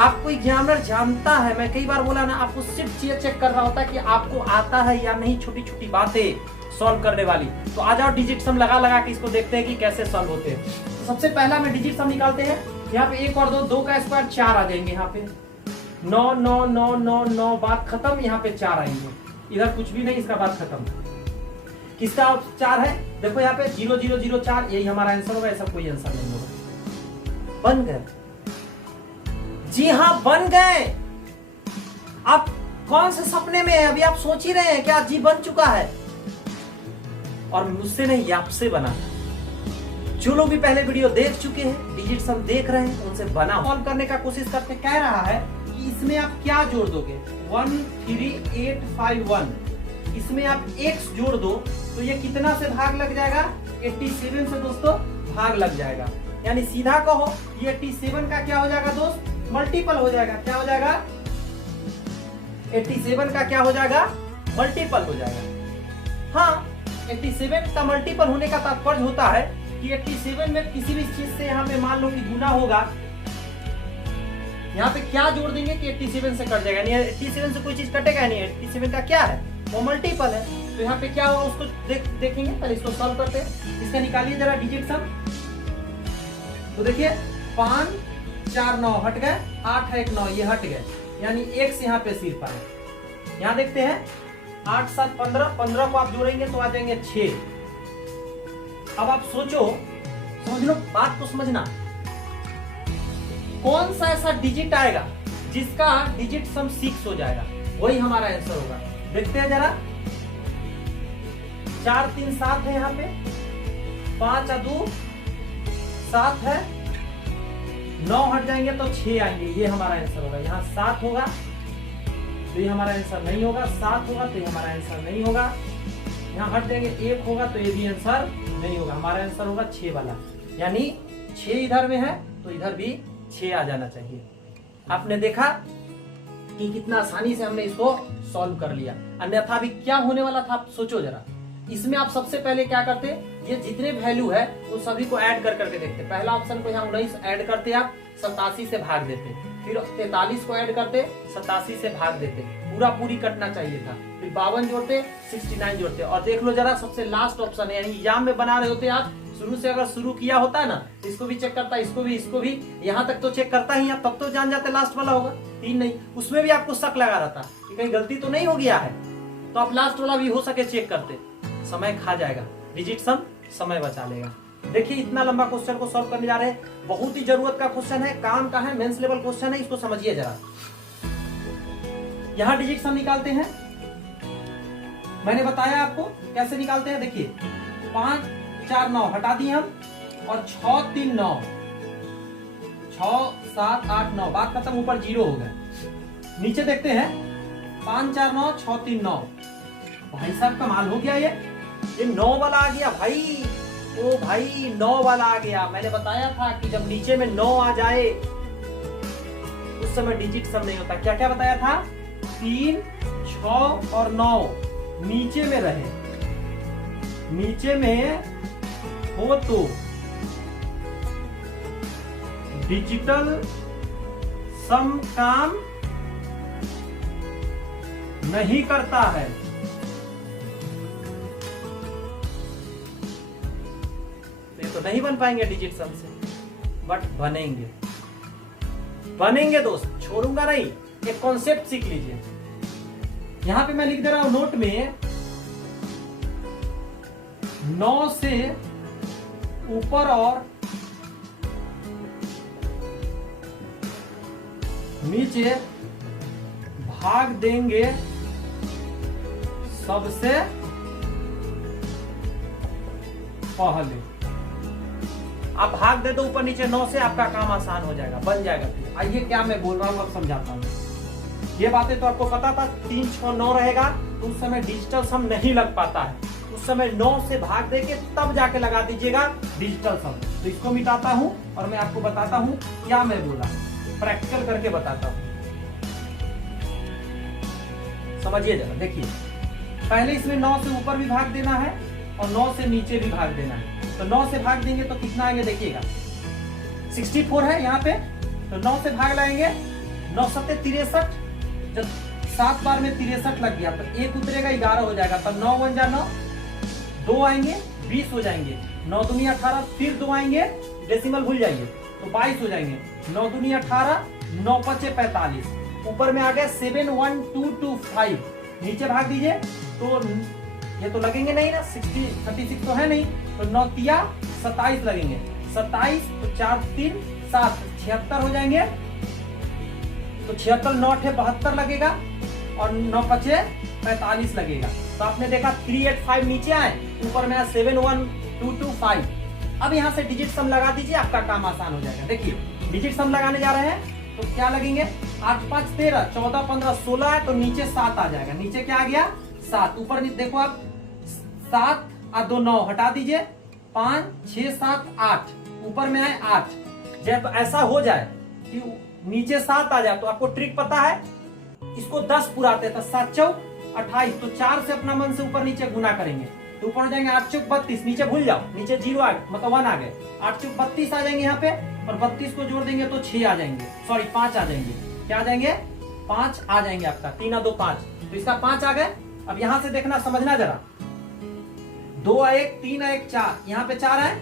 आपको एग्जामिनर जानता है, मैं कई बार बोला ना, आपको सिर्फ ये चेक कर रहा होता है कि आपको आता है या नहीं, छोटी छोटी बातें सॉल्व करने वाली। तो आ जाओ डिजिट सम लगा लगा के इसको देखते हैं कि कैसे सॉल्व होते हैं। तो सबसे पहला में डिजिट सम निकालते हैं। यहाँ पे 1 और 2, 2 का स्क्वायर 4 आ जाएंगे, यहाँ पे 9 9 9 9 9, बात खत्म। यहाँ पे 4 आएंगे, इधर कुछ भी नहीं, इसका बात खत्म। किसका 4 है? देखो यहाँ पे 0 0 0 4, यही हमारा आंसर होगा, ऐसा कोई आंसर नहीं होगा। बन गए, जी हाँ बन गए। आप कौन से सपने में है? अभी आप सोच ही रहे हैं क्या जी बन चुका है? और मुझसे नहीं, आपसे बना। जो लोग भी पहले वीडियो देख चुके हैं, डिजिट सम देख रहे हैं, उनसे बना सॉल्व करने का कोशिश करते। कह रहा है कि इसमें आप क्या जोड़ दोगे? 13851, इसमें आप x जोड़ दो तो ये कितना से भाग लग जाएगा? 87 से दोस्तों भाग लग जाएगा। यानी सीधा कहो ये 87 का क्या हो जाएगा दोस्त? मल्टीपल हो जाएगा। क्या हो जाएगा? 87 का क्या हो जाएगा? मल्टीपल हो जाएगा। हाँ, 87 का मल्टीपल होने का तात्पर्य होता है कि 87 में किसी भी चीज से यहाँ पे मान लो कि गुना होगा, यहाँ पे क्या जोड़ देंगे कि 87 से कट जाएगा। नहीं, 87 से कोई चीज कटेगा नहीं, 87 का क्या है? वो मल्टीपल है। तो यहाँ पे क्या होगा उसको देखेंगे, पहले इसको सॉल्व करते हैं। इसका निकालिए जरा डिजिट सम। तो देखिए 5 4 9 हट गए, 8 1 9 ये हट गए, यानी x यहाँ पे सिर्फ आए। यहाँ देखते हैं 8 7 15, 15 को आप जोड़ेंगे तो आ जाएंगे 6। अब आप सोचो, समझ लो, बात को समझना, कौन सा ऐसा डिजिट आएगा जिसका डिजिट सम 6 हो जाएगा? वही हमारा आंसर होगा। देखते हैं जरा, 4 3 7 है यहाँ पे, 5 2 7 है, 9 हट जाएंगे तो 6 आएंगे, ये हमारा आंसर होगा। यहाँ 7 होगा तो ये हमारा आंसर नहीं होगा, 7 होगा तो ये हमारा आंसर नहीं होगा, यहाँ हट जाएंगे 1 होगा तो ये भी आंसर नहीं होगा। हमारा आंसर होगा 6 वाला, यानी 6 इधर में है तो इधर भी 6 आ जाना चाहिए। आपने देखा कि कितना आसानी से हमने इसको सॉल्व कर लिया। अन्यथा भी क्या होने वाला था आप सोचो जरा। इसमें आप सबसे पहले क्या करते, ये जितने वैल्यू है वो सभी को ऐड कर करके देखते। पहला ऑप्शन को यहाँ 19 ऐड करते, आप 87 से भाग देते, फिर 43 को ऐड करते, 87 से भाग देते, पूरा पूरी कटना चाहिए था, फिर 52 जोड़ते, 69 जोड़ते। और देख लो जरा सबसे लास्ट ऑप्शन है, यानी एग्जाम में बना रहे होते आप, शुरू से अगर शुरू किया होता है ना, इसको भी चेक करता, इसको भी, यहाँ तक तो चेक करता ही, तब तो जान जाते लास्ट वाला होगा। 3 नहीं, उसमें भी आपको शक लगा रहता कि कहीं गलती तो नहीं हो गया है, तो आप लास्ट वाला भी हो सके चेक करते। समय खा जाएगा, डिजिट सम समय बचा लेगा। देखिए इतना लंबा क्वेश्चन को सॉल्व करने जा रहे हैं, बहुत ही जरूरत का क्वेश्चन है, काम का है, मेंस लेवल क्वेश्चन है, इसको समझिए जरा। यहां डिजिट सम निकालते हैं, मैंने बताया आपको कैसे निकालते हैं। देखिए 5 4 9 हटा दिए हम, और 6 3 9, 6 7 8 9, बात खत्म, ऊपर 0 हो गए। नीचे देखते हैं 5 4 9 6 3 9, भाई साहब कमाल हो गया, ये 9 वाला आ गया भाई। ओ भाई 9 वाला आ गया। मैंने बताया था कि जब नीचे में 9 आ जाए उस समय डिजिट सम नहीं होता। क्या क्या बताया था? 3 6 और 9 नीचे में रहे, नीचे में हो तो डिजिटल सम काम नहीं करता है। तो नहीं बन पाएंगे डिजिट सम से, बट बनेंगे दोस्त, छोड़ूंगा नहीं। एक कॉन्सेप्ट सीख लीजिए। यहां पे मैं लिख दे रहा हूं नोट में, 9 से ऊपर और नीचे भाग देंगे सबसे पहले। आप भाग दे दो ऊपर नीचे 9 से, आपका काम आसान हो जाएगा, बन जाएगा। फिर आइए क्या मैं बोल रहा हूँ अब समझाता हूँ। ये बातें तो आपको पता था, 3 6 9 रहेगा तो उस समय डिजिटल सम नहीं लग पाता है, उस समय 9 से भाग देके तब जाके लगा दीजिएगा डिजिटल सम। तो इसको मिटाता हूं और मैं आपको बताता हूं क्या मैं बोला, प्रैक्टिकल करके बताता हूं, समझिए जरा। देखिए पहले इसमें 9 से ऊपर भी भाग देना है और 9 से नीचे भी भाग देना है। तो 9 से भाग देंगे तो कितना आएंगे देखिएगा, 64 है यहाँ पे, तो 9 से भाग लाएंगे, 9 सत्ते 63, जब 7 बार में 63 लग गया तो 1 उतरेगा 11 हो जाएगा, तब 9 1 जा 9, 2 आएंगे 20 हो जाएंगे, 9 दूनी 18, फिर 2 आएंगे, डेसिमल भूल जाइए तो 22 हो जाएंगे, 9 दूनी 18, 9 पचे 45, ऊपर में आ गया 7 1 2 2 5, नीचे भाग दीजिए तो ये तो लगेंगे नहीं ना, 36 तो है नहीं, तो 9 तिया 27 लगेंगे, 27 तो 4 3 7 76 हो जाएंगे, तो 76 9 8 72 लगेगा और 9 पचे 45 लगेगा। तो आपने देखा 385 नीचे आए, ऊपर में 7 1 2 2 5। अब यहाँ से डिजिट सम लगा दीजिए, आपका काम आसान हो जाएगा। देखिए डिजिट सम लगाने जा रहे हैं तो क्या लगेंगे, 8 5 13, 14 15 16 है तो नीचे 7 आ जाएगा, नीचे क्या आ गया 7, ऊपर देखो आप 7 और 2 9 हटा दीजिए, 5 6 7 8, ऊपर में आए 8। जब ऐसा हो जाए कि नीचे 7 आ जाए तो आपको ट्रिक पता है, इसको 10 पुराते हैं तो 7 चौक 28, तो 4 से अपना मन से ऊपर नीचे गुना करेंगे तो ऊपर हो जाएंगे 8 चौक 32, नीचे भूल जाओ, नीचे 0 आ मतलब 1 आ गए, 8 चौक 32 आ जाएंगे यहाँ पे, और 32 को जोड़ देंगे तो 6 आ जाएंगे, सॉरी 5 आ जाएंगे, क्या आ जाएंगे 5 आ जाएंगे आपका, 3 2 5, तो इसका 5 आ गए। अब यहाँ से देखना समझना जरा, 2 1 3 1 4, यहाँ पे 4 है,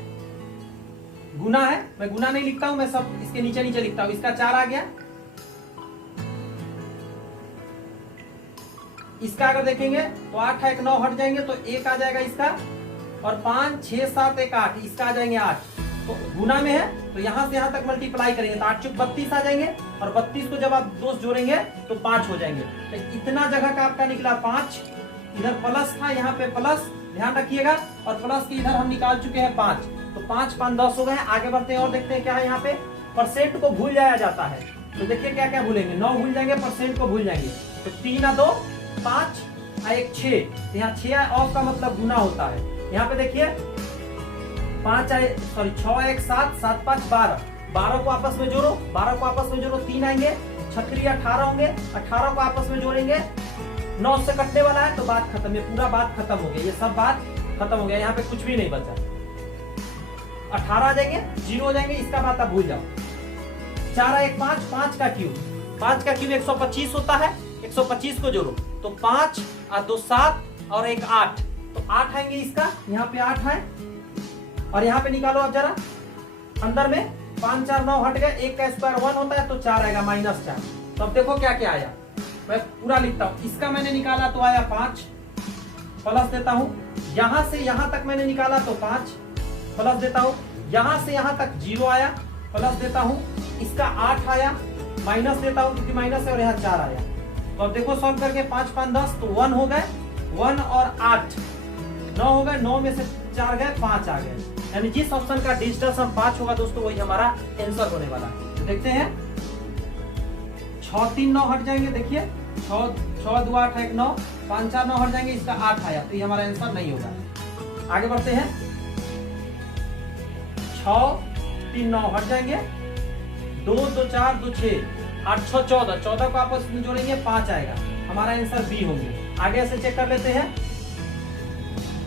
गुना है, मैं गुना नहीं लिखता हूं, मैं सब इसके नीचे नीचे लिखता हूं, इसका 4 आ गया, इसका अगर देखेंगे तो 8 1 9 हट जाएंगे तो 1 आ जाएगा इसका, और 5 6 7 1 8, इसका आ जाएंगे 8, तो गुना में है तो यहां से यहां तक मल्टीप्लाई करेंगे तो 8 चौक 32 आ जाएंगे, और 32 को जब आप 2 जोड़ेंगे तो 5 हो जाएंगे। तो इतना जगह का आपका निकला 5, इधर प्लस था, यहाँ पे प्लस ध्यान रखिएगा, और प्लस के इधर हम निकाल चुके हैं 5, तो 5 5 10 हो गए। आगे बढ़ते हैं और देखते हैं क्या है यहाँ पे, परसेंट को भूल जाया जाता है, तो देखिए क्या क्या भूलेंगे, 9 भूल जाएंगे, परसेंट को भूल जाएंगे, तो 3 2 5 1 6, यहाँ 6 ऑफ का मतलब गुना होता है, यहाँ पे देखिए 5 सॉरी 6 1 7 7 5 12, 12 को आपस में जोड़ो, 12 को आपस में जोड़ो 3 आएंगे, 36 18 होंगे, 18 को आपस में जोड़ेंगे, 9 से कटने वाला है तो बात खत्म, ये पूरा बात खत्म हो गया, ये सब बात खत्म हो गया, यहाँ पे कुछ भी नहीं बचा, 18 आ जाएंगे 0 हो जाएंगे, इसका बात आप भूल जाओ। 4 1 5, 5 का क्यूब, 5 का क्यूब 125 होता है, 125 को जोड़ो तो 5 और 2 7 और 1 8, तो 8 आएंगे इसका, यहाँ पे 8 है, और यहाँ पे निकालो आप जरा, अंदर में 5 4 9 हट गए, 1 का स्क्वायर 1 होता है तो 4 आएगा -4। तो अब देखो क्या क्या आया, मैं पूरा लिखता हूँ, इसका मैंने निकाला तो आया 5, प्लस देता हूँ, यहां से यहां तक मैंने निकाला तो 5 प्लस देता हूँ, यहां से यहां तक 0 आया प्लस देता हूँ, इसका 8 आया माइनस देता हूँ क्योंकि माइनस है, और यहाँ 4 आया। तो अब देखो सॉल्व करके 5 5 10 तो 1 हो गए, 1 और 8 9 हो गए, 9 में से 4 गए 5 आ गए, यानी जिस ऑप्शन का डिजिटल सम 5 होगा दोस्तों वही हमारा आंसर होने वाला है। तो देखते हैं 6 3 9 हट जाएंगे, देखिए 6 2 8 1 9, 5 4 9 हट जाएंगे, इसका 8 आया, तो ये हमारा आंसर नहीं होगा। आगे बढ़ते हैं, 6 3 9 हट जाएंगे, 2 2 4 2 6 8 6 14, 14 को आपस में जोड़ेंगे 5 आएगा, हमारा आंसर बी होंगे। आगे से चेक कर लेते हैं,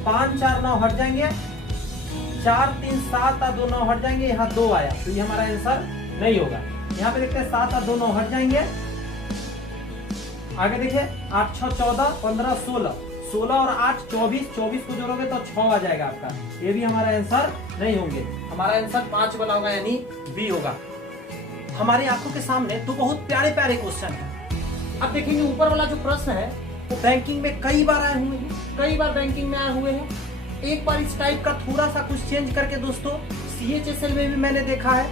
5 4 9 हट जाएंगे, 4 3 7 और 2 9 हट जाएंगे, यहाँ 2 आया, तो ये हमारा आंसर नहीं होगा। यहाँ पे देखते हैं 7 और 2 9 हट जाएंगे, आगे देखिए 8 6 14 15 16, 16 और 8 24, 24 को जोड़ोगे तो 6 आ जाएगा आपका, ये भी हमारा आंसर नहीं होंगे, हमारा आंसर 5 वाला होगा, यानी बी होगा। हमारी आंखों के सामने तो बहुत प्यारे प्यारे क्वेश्चन है। अब देखेंगे ऊपर वाला जो प्रश्न है वो बैंकिंग में कई बार आए हुए हैं, कई बार बैंकिंग में आए हुए हैं। एक बार इस टाइप का थोड़ा सा कुछ चेंज करके दोस्तों CHSL में भी मैंने देखा है।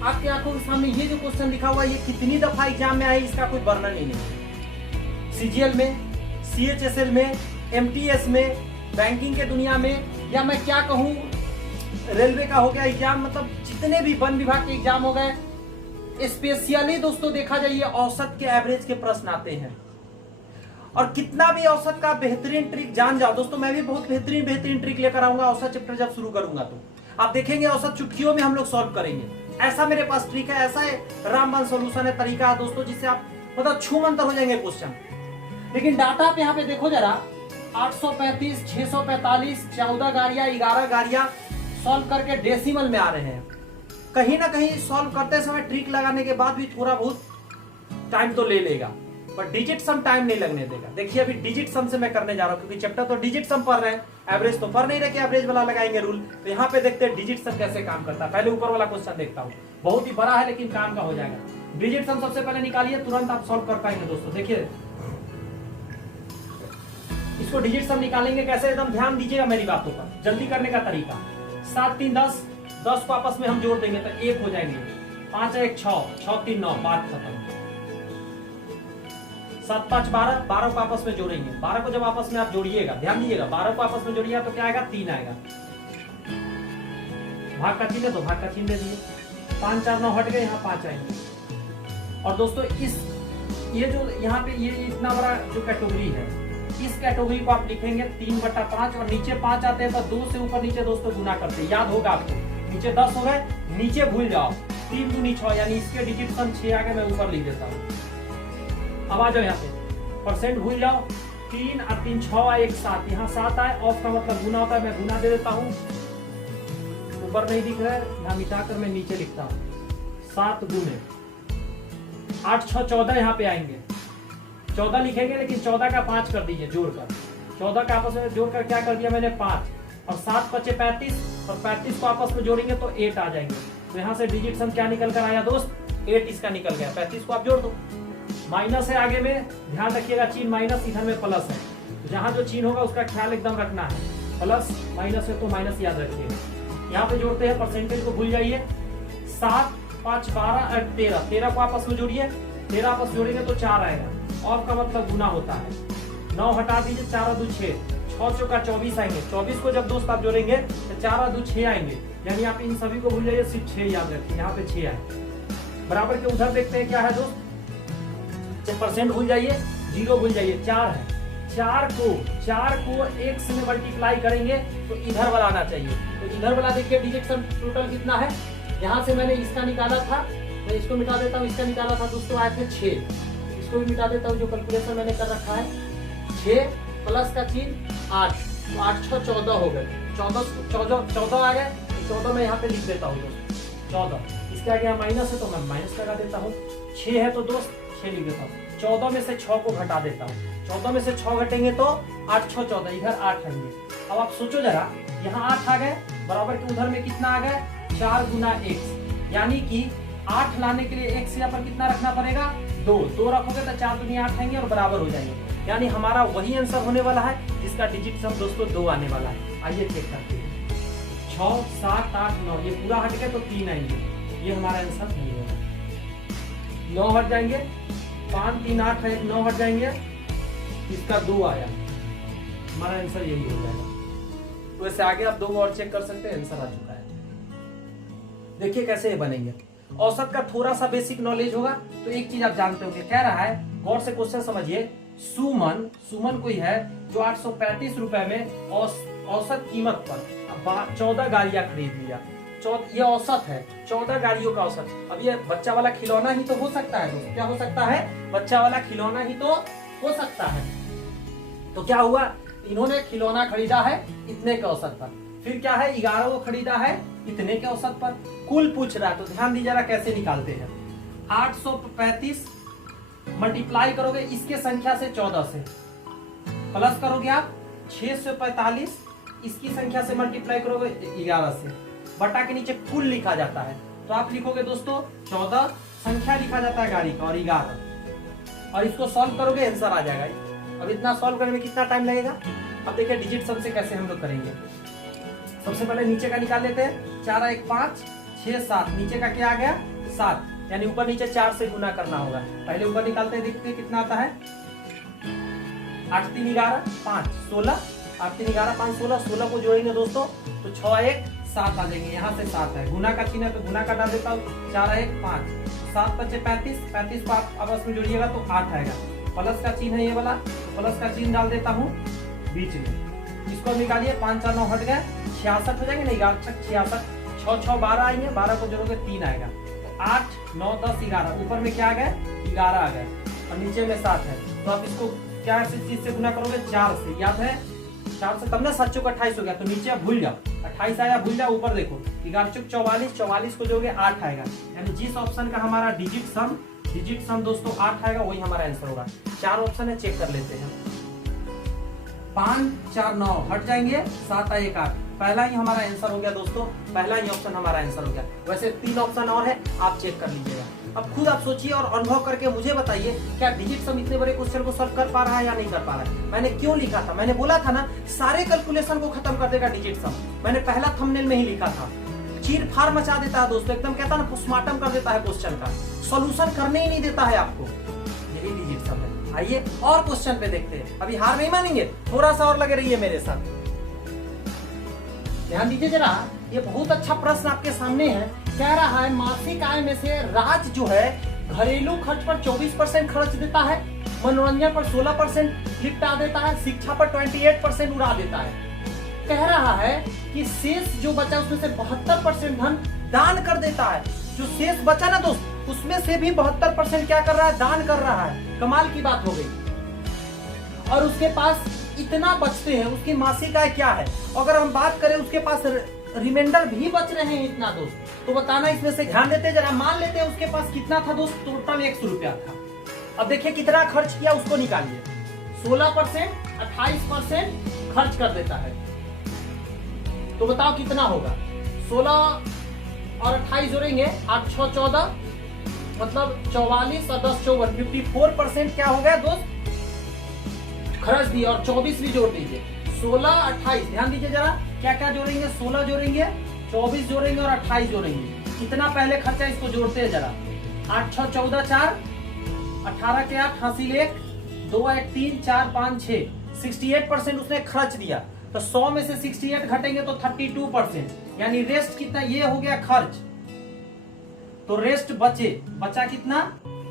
आपकी आंखों के सामने ये जो क्वेश्चन लिखा हुआ है ये कितनी दफा एग्जाम में आए इसका कोई वर्णन ही नहीं। CGL में, CHSL में, MTS में, बैंकिंग के दुनिया में, या मैं क्या कहूँ रेलवे का हो गया एग्जाम, मतलब जितने भी वन विभाग के एग्जाम हो गए, स्पेशली दोस्तों देखा जाए औसत के एवरेज के प्रश्न आते हैं। और कितना भी औसत का बेहतरीन ट्रिक जान जाओ दोस्तों, मैं भी बहुत बेहतरीन ट्रिक लेकर आऊंगा औसत चैप्टर जब शुरू करूंगा तो आप देखेंगे औसत चुटकियों में हम लोग सॉल्व करेंगे। ऐसा मेरे पास ट्रिक है, ऐसा है रामबाण सॉल्यूशन है, तरीका है दोस्तों, जिससे आप मतलब छू मंतर हो जाएंगे क्वेश्चन। लेकिन डाटा आप यहाँ पे देखो जरा, 835, 645, 14 गाड़ियां, 11 गाड़ियां सॉल्व करके डेसिमल में आ रहे हैं। कहीं ना कहीं सॉल्व करते समय ट्रिक लगाने के बाद भी थोड़ा बहुत टाइम तो ले लेगा, पर डिजिट सम टाइम नहीं लगने देगा। देखिए अभी डिजिट सम से मैं करने जा रहा हूं, क्योंकि चैप्टर तो डिजिट सम पढ़ रहे हैं, एवरेज तो पढ़ नहीं रहे कि एवरेज वाला लगाएंगे रूल। तो यहाँ पे देखते हैं डिजिट सम कैसे काम करता है। पहले ऊपर वाला क्वेश्चन देखता हूँ, बहुत ही बड़ा है लेकिन काम का हो जाएगा। डिजिट सम सबसे पहले निकालिए, तुरंत आप सॉल्व कर पाएंगे दोस्तों। देखिए इसको डिजिट सम निकालेंगे कैसे, एकदम ध्यान दीजिएगा मेरी बातों पर। जल्दी करने का तरीका, 7 3 10, 10 को आपस में हम जोड़ देंगे तो 1 हो जाएंगे, 5 1 6, 6 3 9, बात खत्म। 7 5 12, 12 को आपस में जोड़ेंगे। 12 को जब आपस में आप जोड़िएगा, ध्यान दीजिएगा, 12 को आपस में जोड़िएगा तो क्या आएगा, 3 आएगा। भाग का चिन्ह है तो भाग का चिन्ह दे दिए, 5 4 9 हट गए, यहाँ 5 आएंगे। और दोस्तों इस ये जो यहाँ पे ये इतना बड़ा जो कैटेगरी है, इस कैटेगरी को आप लिखेंगे 3/5 और नीचे 5 आते हैं तो 2 से ऊपर नीचे दोस्तों गुना करते हैं, याद होगा आपको। नीचे 10 हो गए, नीचे भूल जाओ, 3 दूनी 6, यानी इसके डिजिट सम 6 आ गए, मैं ऊपर लिख देता हूँ। अब आ जाओ यहाँ पे, परसेंट भूल जाओ, 3 और 3 6 1 7, यहाँ 7 आए, ऑफ का मतलब गुना होता है, मैं गुना दे देता हूँ। ऊपर नहीं दिख रहा है, यहाँ मिटाकर मैं नीचे लिखता हूँ, 7 गुने 8 6 14 यहाँ पे आएंगे। 14 लिखेंगे लेकिन 14 का 5 कर दीजिए जोड़कर, 14 का आपस में जोड़कर क्या कर दिया मैंने 5, और 7 बचे 35, और 35 को आपस में जोड़ेंगे तो 8 आ जाएंगे। तो यहाँ से डिजिट सम क्या निकल कर आया दोस्त, 8 इसका निकल गया। 35 को आप जोड़ दो, माइनस है आगे में, ध्यान रखिएगा चिन्ह माइनस, इधर में प्लस है, तो जहाँ जो चिन्ह होगा उसका ख्याल एकदम रखना है, प्लस माइनस है तो माइनस याद रखिएगा। यहाँ पे जोड़ते हैं, परसेंटेज को भूल जाइए, 7 5 12 और 13, 13 को आपस में जोड़िए, 13 आपस जोड़ेंगे तो 4 आएगा, ऑफ का मतलब गुना होता है। 9 हटा दीजिए, 4 2 6, 6 चौका 24 आएंगे। 24 को जब दोस्त आप जोड़ेंगे तो 4 2 6 आएंगे, यानी आप इन सभी को भूल जाइए, सिर्फ 6 याद रखिए, यहाँ पे 6 आए। बराबर के उधर देखते हैं क्या है दोस्त, परसेंट भूल जाइए, 0 भूल जाइए, 4 है। 4 को 1 से मल्टीप्लाई करेंगे तो इधर वाला आना चाहिए। तो इधर वाला देखिए डिजिट सम टोटल कितना है, यहाँ से मैंने इसका निकाला था, मैं इसको मिटा देता हूँ, इसका निकाला था दोस्तों आए थे 6, इसको भी मिटा देता हूँ, जो कैलकुलेशन मैंने कर रखा है। 6 प्लस का चिन्ह 8, तो 8 6 14 हो गए, 14 आ गए, 14 मैं यहाँ पे लिख देता हूँ दोस्त, 14 इसके आगे यहाँ माइनस है तो मैं माइनस लगा देता हूँ। 6 है तो दोस्त 6 लिख देता हूँ, 14 में से 6 को घटा देता हूँ, 14 में से 6 घटेंगे तो 8 6 14, इधर 8 आएंगे। अब आप सोचो जरा, यहाँ 8 आ गए, बराबर के उधर में कितना आ गए, 4 गुना x, यानी कि 8 लाने के लिए x यहाँ पर कितना रखना पड़ेगा, 2 रखोगे तो 4 दूनी 8 आएंगे और बराबर हो जाएंगे, यानी हमारा वही आंसर होने वाला है जिसका डिजिट सम दोस्तों 2 आने वाला है। आइए चेक करते हैं, 6 7 8 9, ये पूरा हट गया तो 3 आएंगे, ये हमारा आंसर नहीं होगा। 9 हट जाएंगे, 5 3 8 है, 9 हट जाएंगे, इसका 2 आया, हमारा आंसर यही हो जाएगा। तो वैसे आगे आप 2 और चेक कर सकते हैं, आंसर आ चुका है। देखिए कैसे ये बनेंगे। औसत का थोड़ा सा बेसिक नॉलेज होगा तो एक चीज आप जानते होंगे, कह रहा है गौर से क्वेश्चन समझिए, सुमन कोई है जो 835 रुपए में औसत कीमत पर 14 गाड़ियां खरीद लिया। ये औसत है, 14 गाड़ियों का औसत। अब ये बच्चा वाला खिलौना ही तो हो सकता है दोस्तों, क्या हो सकता है, बच्चा वाला खिलौना ही तो हो सकता है। तो क्या हुआ, इन्होंने खिलौना खरीदा है इतने के औसत पर, फिर क्या है 11 को खरीदा है इतने के औसत पर, कुल पूछ रहा है। तो ध्यान दीजिए जरा कैसे निकालते हैं, 835 मल्टीप्लाई करोगे इसके संख्या से 14 से, प्लस करोगे आप 645 इसकी संख्या से मल्टीप्लाई करोगे 11 से, बटा के नीचे कुल लिखा जाता है। तो आप लिखोगे दोस्तों 14 संख्या लिखा जाता है गाड़ी का और 11, और इसको सॉल्व करोगे आंसर आ जाएगा। अब इतना सॉल्व करने में कितना टाइम लगेगा, अब देखिए डिजिट सम से कैसे हम लोग करेंगे। सबसे पहले नीचे का निकाल लेते हैं, 4 1 5 6 7, नीचे का क्या आ गया 7, यानी ऊपर नीचे 4 से गुना करना होगा। पहले ऊपर निकालते हैं, देखते हैं कितना आता है, 8 3 11 5 16, 8 3 11 5 16, 16 को जोड़ेंगे दोस्तों तो 6 1 7 आ जाएंगे, यहाँ से 7 है, गुना का चिन्ह है तो गुना का डाल देता हूँ, 4 1 5, 7 5 35, 35 को आप आपस में जोड़िएगा तो 8 आएगा। प्लस का चिन्ह है ये वाला, तो प्लस का चिन्ह डाल देता हूँ बीच में, इसको निकालिए, 5 4 9 हट गए, 66 हो जाएंगे, नहीं 66, 6 6 12 आएंगे, 12 को जोड़ोगे 3 आएगा, तो 8 9 10 11, ऊपर में क्या आ गए 11 आ गए और नीचे में 7 है, तो आप इसको क्या चीज से गुना करोगे 4 से, याद है 4 से, तब ना 7 चौक 28 हो गया, तो नीचे आप भूल जाओ, 28 आया भूल जाओ, ऊपर देखो 11 चौक 44, 44 को जोड़ोगे 8 आएगा, यानी जिस ऑप्शन का हमारा डिजिट सम दोस्तों 8 आएगा वही हमारा आंसर होगा। 4 ऑप्शन है, चेक कर लेते हैं, 5 4 9 हट जाएंगे, 7 1 8, पहला ही हमारा आंसर हो गया दोस्तों, पहला ही ऑप्शन हमारा आंसर हो गया। वैसे 3 ऑप्शन और है, आप चेक कर लीजिएगा। अब खुद आप सोचिए और अनुभव करके मुझे बताइए, क्या डिजिट सम इतने बड़े क्वेश्चन को सॉल्व कर पा रहा है या नहीं कर पा रहा है। मैंने क्यों लिखा था, मैंने बोला था ना सारे कैलकुलेशन को खत्म कर देगा डिजिट सम, मैंने पहला थंबनेल में ही लिखा था, चीर फाड़ मचा देता है दोस्तों, एकदम कहता है ना पोस्टमार्टम कर देता है क्वेश्चन का, सॉल्यूशन करने ही नहीं देता है आपको, यही डिजिट सम है। आइए और क्वेश्चन पे देखते हैं, अभी हार नहीं मानेंगे, थोड़ा सा और लगे रहिए मेरे साथ। ध्यान दीजिए जरा, ये बहुत अच्छा प्रश्न आपके सामने है, कह रहा है मासिक आय में से राज जो है घरेलू खर्च पर 24% खर्च देता है, मनोरंजन पर 16% निपटा देता है, शिक्षा पर 28% उड़ा देता है। कह रहा है कि शेष जो बचा उसमें से 72% धन दान कर देता है, जो शेष बचा ना दोस्त उसमें से भी 72% क्या कर रहा है, दान कर रहा है। कमाल की बात हो गई। और उसके पास इतना बचते हैं, उसकी मासिक आय क्या है, अगर हम बात करें उसके पास रिमाइंडर भी बच रहे हैं इतना दोस्त, तो बताना इसमें से। ध्यान देते जरा, मान लेते हैं उसके पास कितना था दोस्त, टोटल 100 रुपया था। अब देखिए कितना खर्च किया उसको निकालिए, 16% 28% खर्च कर देता है, तो बताओ कितना होगा। 16 और 28 जोड़ेंगे 8 6 14, मतलब 44 और 10 54, 54% क्या हो गया दोस्त खर्च दिया, और 24 भी जोड़ दीजिए, 16 28। ध्यान दीजिए जरा, क्या क्या जोड़ेंगे, 16 जोड़ेंगे, 24 जोड़ेंगे और 28 जोड़ेंगे। कितना पहले खर्चा इसको जोड़ते हैं जरा, 8 6 14 4, 18 के 8 हासिल 1, 2 1 3 4 5 6, 68% उसने खर्च दिया, तो 100 में से 68 घटेंगे तो 32%, यानी रेस्ट कितना, ये हो गया खर्च, तो रेस्ट बचा कितना,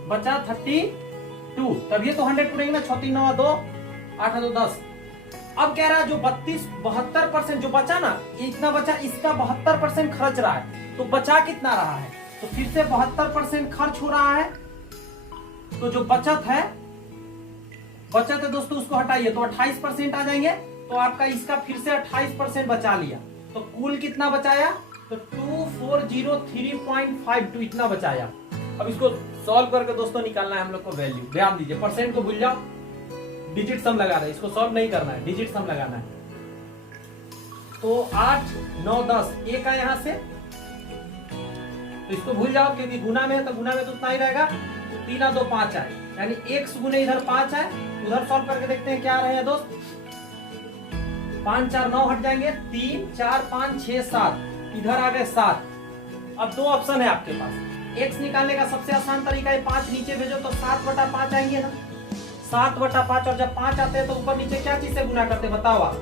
बचा 32, तभी तो 100 पूरेंगे ना, 6 3 9 2 8 2 10। अब कह रहा है जो 72% जो बचा ना, इतना बचा, इसका 72% खर्च रहा है, तो बचा कितना रहा है, तो फिर से 72% खर्च हो रहा है, तो जो बचत है दोस्तों उसको हटाइए तो 28% आ जाएंगे, तो आपका इसका फिर से 28% बचा लिया, तो कुल कितना बचाया, तो 2403.52 इतना बचाया। अब इसको सॉल्व करके दोस्तों निकालना है हम लोग को वैल्यू। ध्यान दीजिए, परसेंट को भूल जाओ, डिजिट सम लगाना है, इसको सॉल्व नहीं करना है, डिजिट सम लगाना है। तो 8 9 10 एक है यहां से, तो इसको भूल जाओ क्योंकि गुना में है, तो गुना में तो उतना ही रहेगा, तो 3 2 5 आए, यानी 1 गुने इधर 5 आए, उधर सॉल्व करके देखते हैं क्या आ रहे हैं दोस्त, 5 4 9 हट जाएंगे, 3 4 5 6 7, इधर आ गए 7। अब 2 ऑप्शन है आपके पास, x निकालने का सबसे आसान तरीका है 5 नीचे भेजो तो 7/5 आएंगे ना, 7/5, और जब 5 आते हैं तो ऊपर नीचे क्या चीज से गुना करते बताओ आप,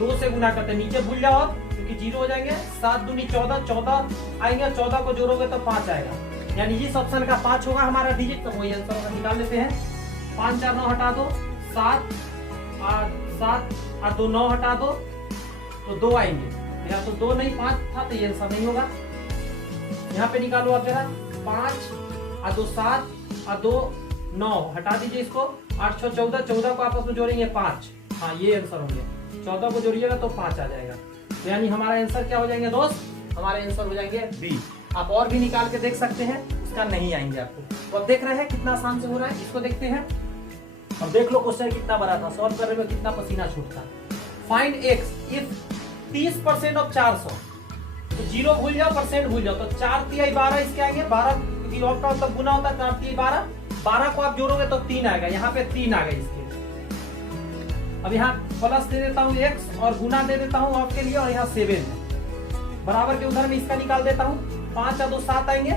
2 से गुना करते, नीचे भूल जाओ आप क्योंकि 0 हो जाएंगे, 7 दूनी 14, 14 आएंगे, 14 को जोड़ोगे तो 5 आएगा, यानी जिस ऑप्शन का 5 होगा हमारा डिजिट, तो वही आंसर होगा। निकाल लेते हैं, 5 4 9 हटा दो, 7 और 2 9 हटा दो, तो 2 आएंगे, या तो 2 नहीं 5 था, तो ये आंसर नहीं होगा। यहाँ पे निकालो आप जरा, 5 और 2 7 और 2 9 हटा दीजिए इसको, 8 6 14, 14 को आपस में जोड़ेंगे 5, हाँ ये आंसर हो गया, 14 को जोड़िएगा तो 5 आ जाएगा, तो यानी हमारा आंसर क्या हो जाएंगे दोस्त, हमारे आंसर हो जाएंगे बी। आप और भी निकाल के देख सकते हैं, उसका नहीं आएंगे आपको। तो अब देख रहे हैं कितना आसान से हो रहा है, इसको देखते हैं। अब देख लो क्वेश्चन कितना बड़ा था, सॉल्व करने में कितना पसीना छूटता। फाइंड एक्स इफ 30% ऑफ 400, तो 0 भूल जाओ, परसेंट भूल जाओ, तो 4 3 12 इसके आएंगे, 12 लॉग का मतलब गुना होता है, 4 3 12, 12 को आप जोड़ोगे तो 3 आएगा, यहाँ पे 3 आ गए इसके। अब यहाँ प्लस दे देता हूँ x और गुना दे देता हूँ आपके लिए, और यहाँ 7 है बराबर के, उधर में इसका निकाल देता हूँ, 5 और 2 7 आएंगे,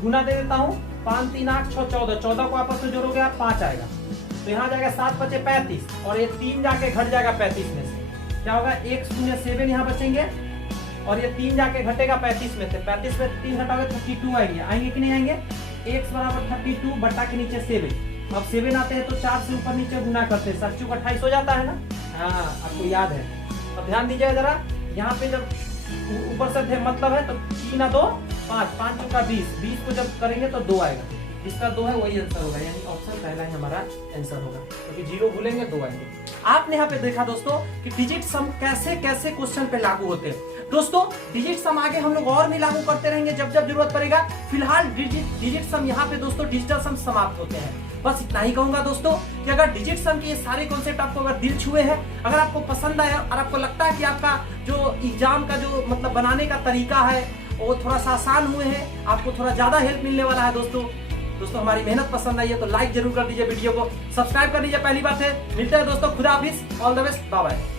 गुना दे देता हूँ, 5 3 8 6 14, 14 को आपस में जोड़ोगे आप 5 आएगा, तो यहाँ जाएगा 7 बचे 35, और ये 3 जाके घट जाएगा 35 में से, क्या होगा 1 शून्य 7 यहाँ बचेंगे, और ये 3 जाके घटेगा 35 में से, 35 में 3 घटाओगे 32 आएंगे, आएंगे कि नहीं आएंगे? x बराबर 32 बटा के नीचे 7। अब 7 आते हैं तो 4 से ऊपर नीचे गुना करते हैं, 7 चौक 28 हो जाता है ना। हाँ आपको याद है। अब ध्यान दीजिएगा जरा, यहाँ पे जब ऊपर से मतलब है तो 3 और 2 5, 5 चौका 20, 20 को जब करेंगे तो 2 आएगा, जिसका 2 है वही आंसर होगा, यानी ऑप्शन पहला ही हमारा आंसर होगा, क्योंकि तो 0 भूलेंगे 2 आएंगे। आपने यहाँ पे देखा दोस्तों कि डिजिट सम कैसे कैसे क्वेश्चन पे लागू होते हैं। दोस्तों डिजिट सम आगे हम लोग और भी लागू करते रहेंगे जब जब जरूरत पड़ेगा। फिलहाल डिजिट सम यहाँ पे दोस्तों डिजिटल सम समाप्त होते हैं। बस इतना ही कहूंगा दोस्तों कि अगर डिजिट सम के ये सारे कॉन्सेप्ट आपको अगर दिल छुए हैं, अगर आपको पसंद आया और आपको लगता है कि आपका जो एग्जाम का जो मतलब बनाने का तरीका है वो थोड़ा सा आसान हुए हैं, आपको थोड़ा ज्यादा हेल्प मिलने वाला है दोस्तों हमारी मेहनत पसंद आई है तो लाइक जरूर कर दीजिए, वीडियो को सब्सक्राइब कर लीजिए। पहली बात है, मिलते हैं दोस्तों, खुदा हाफिज, all the best, bye bye.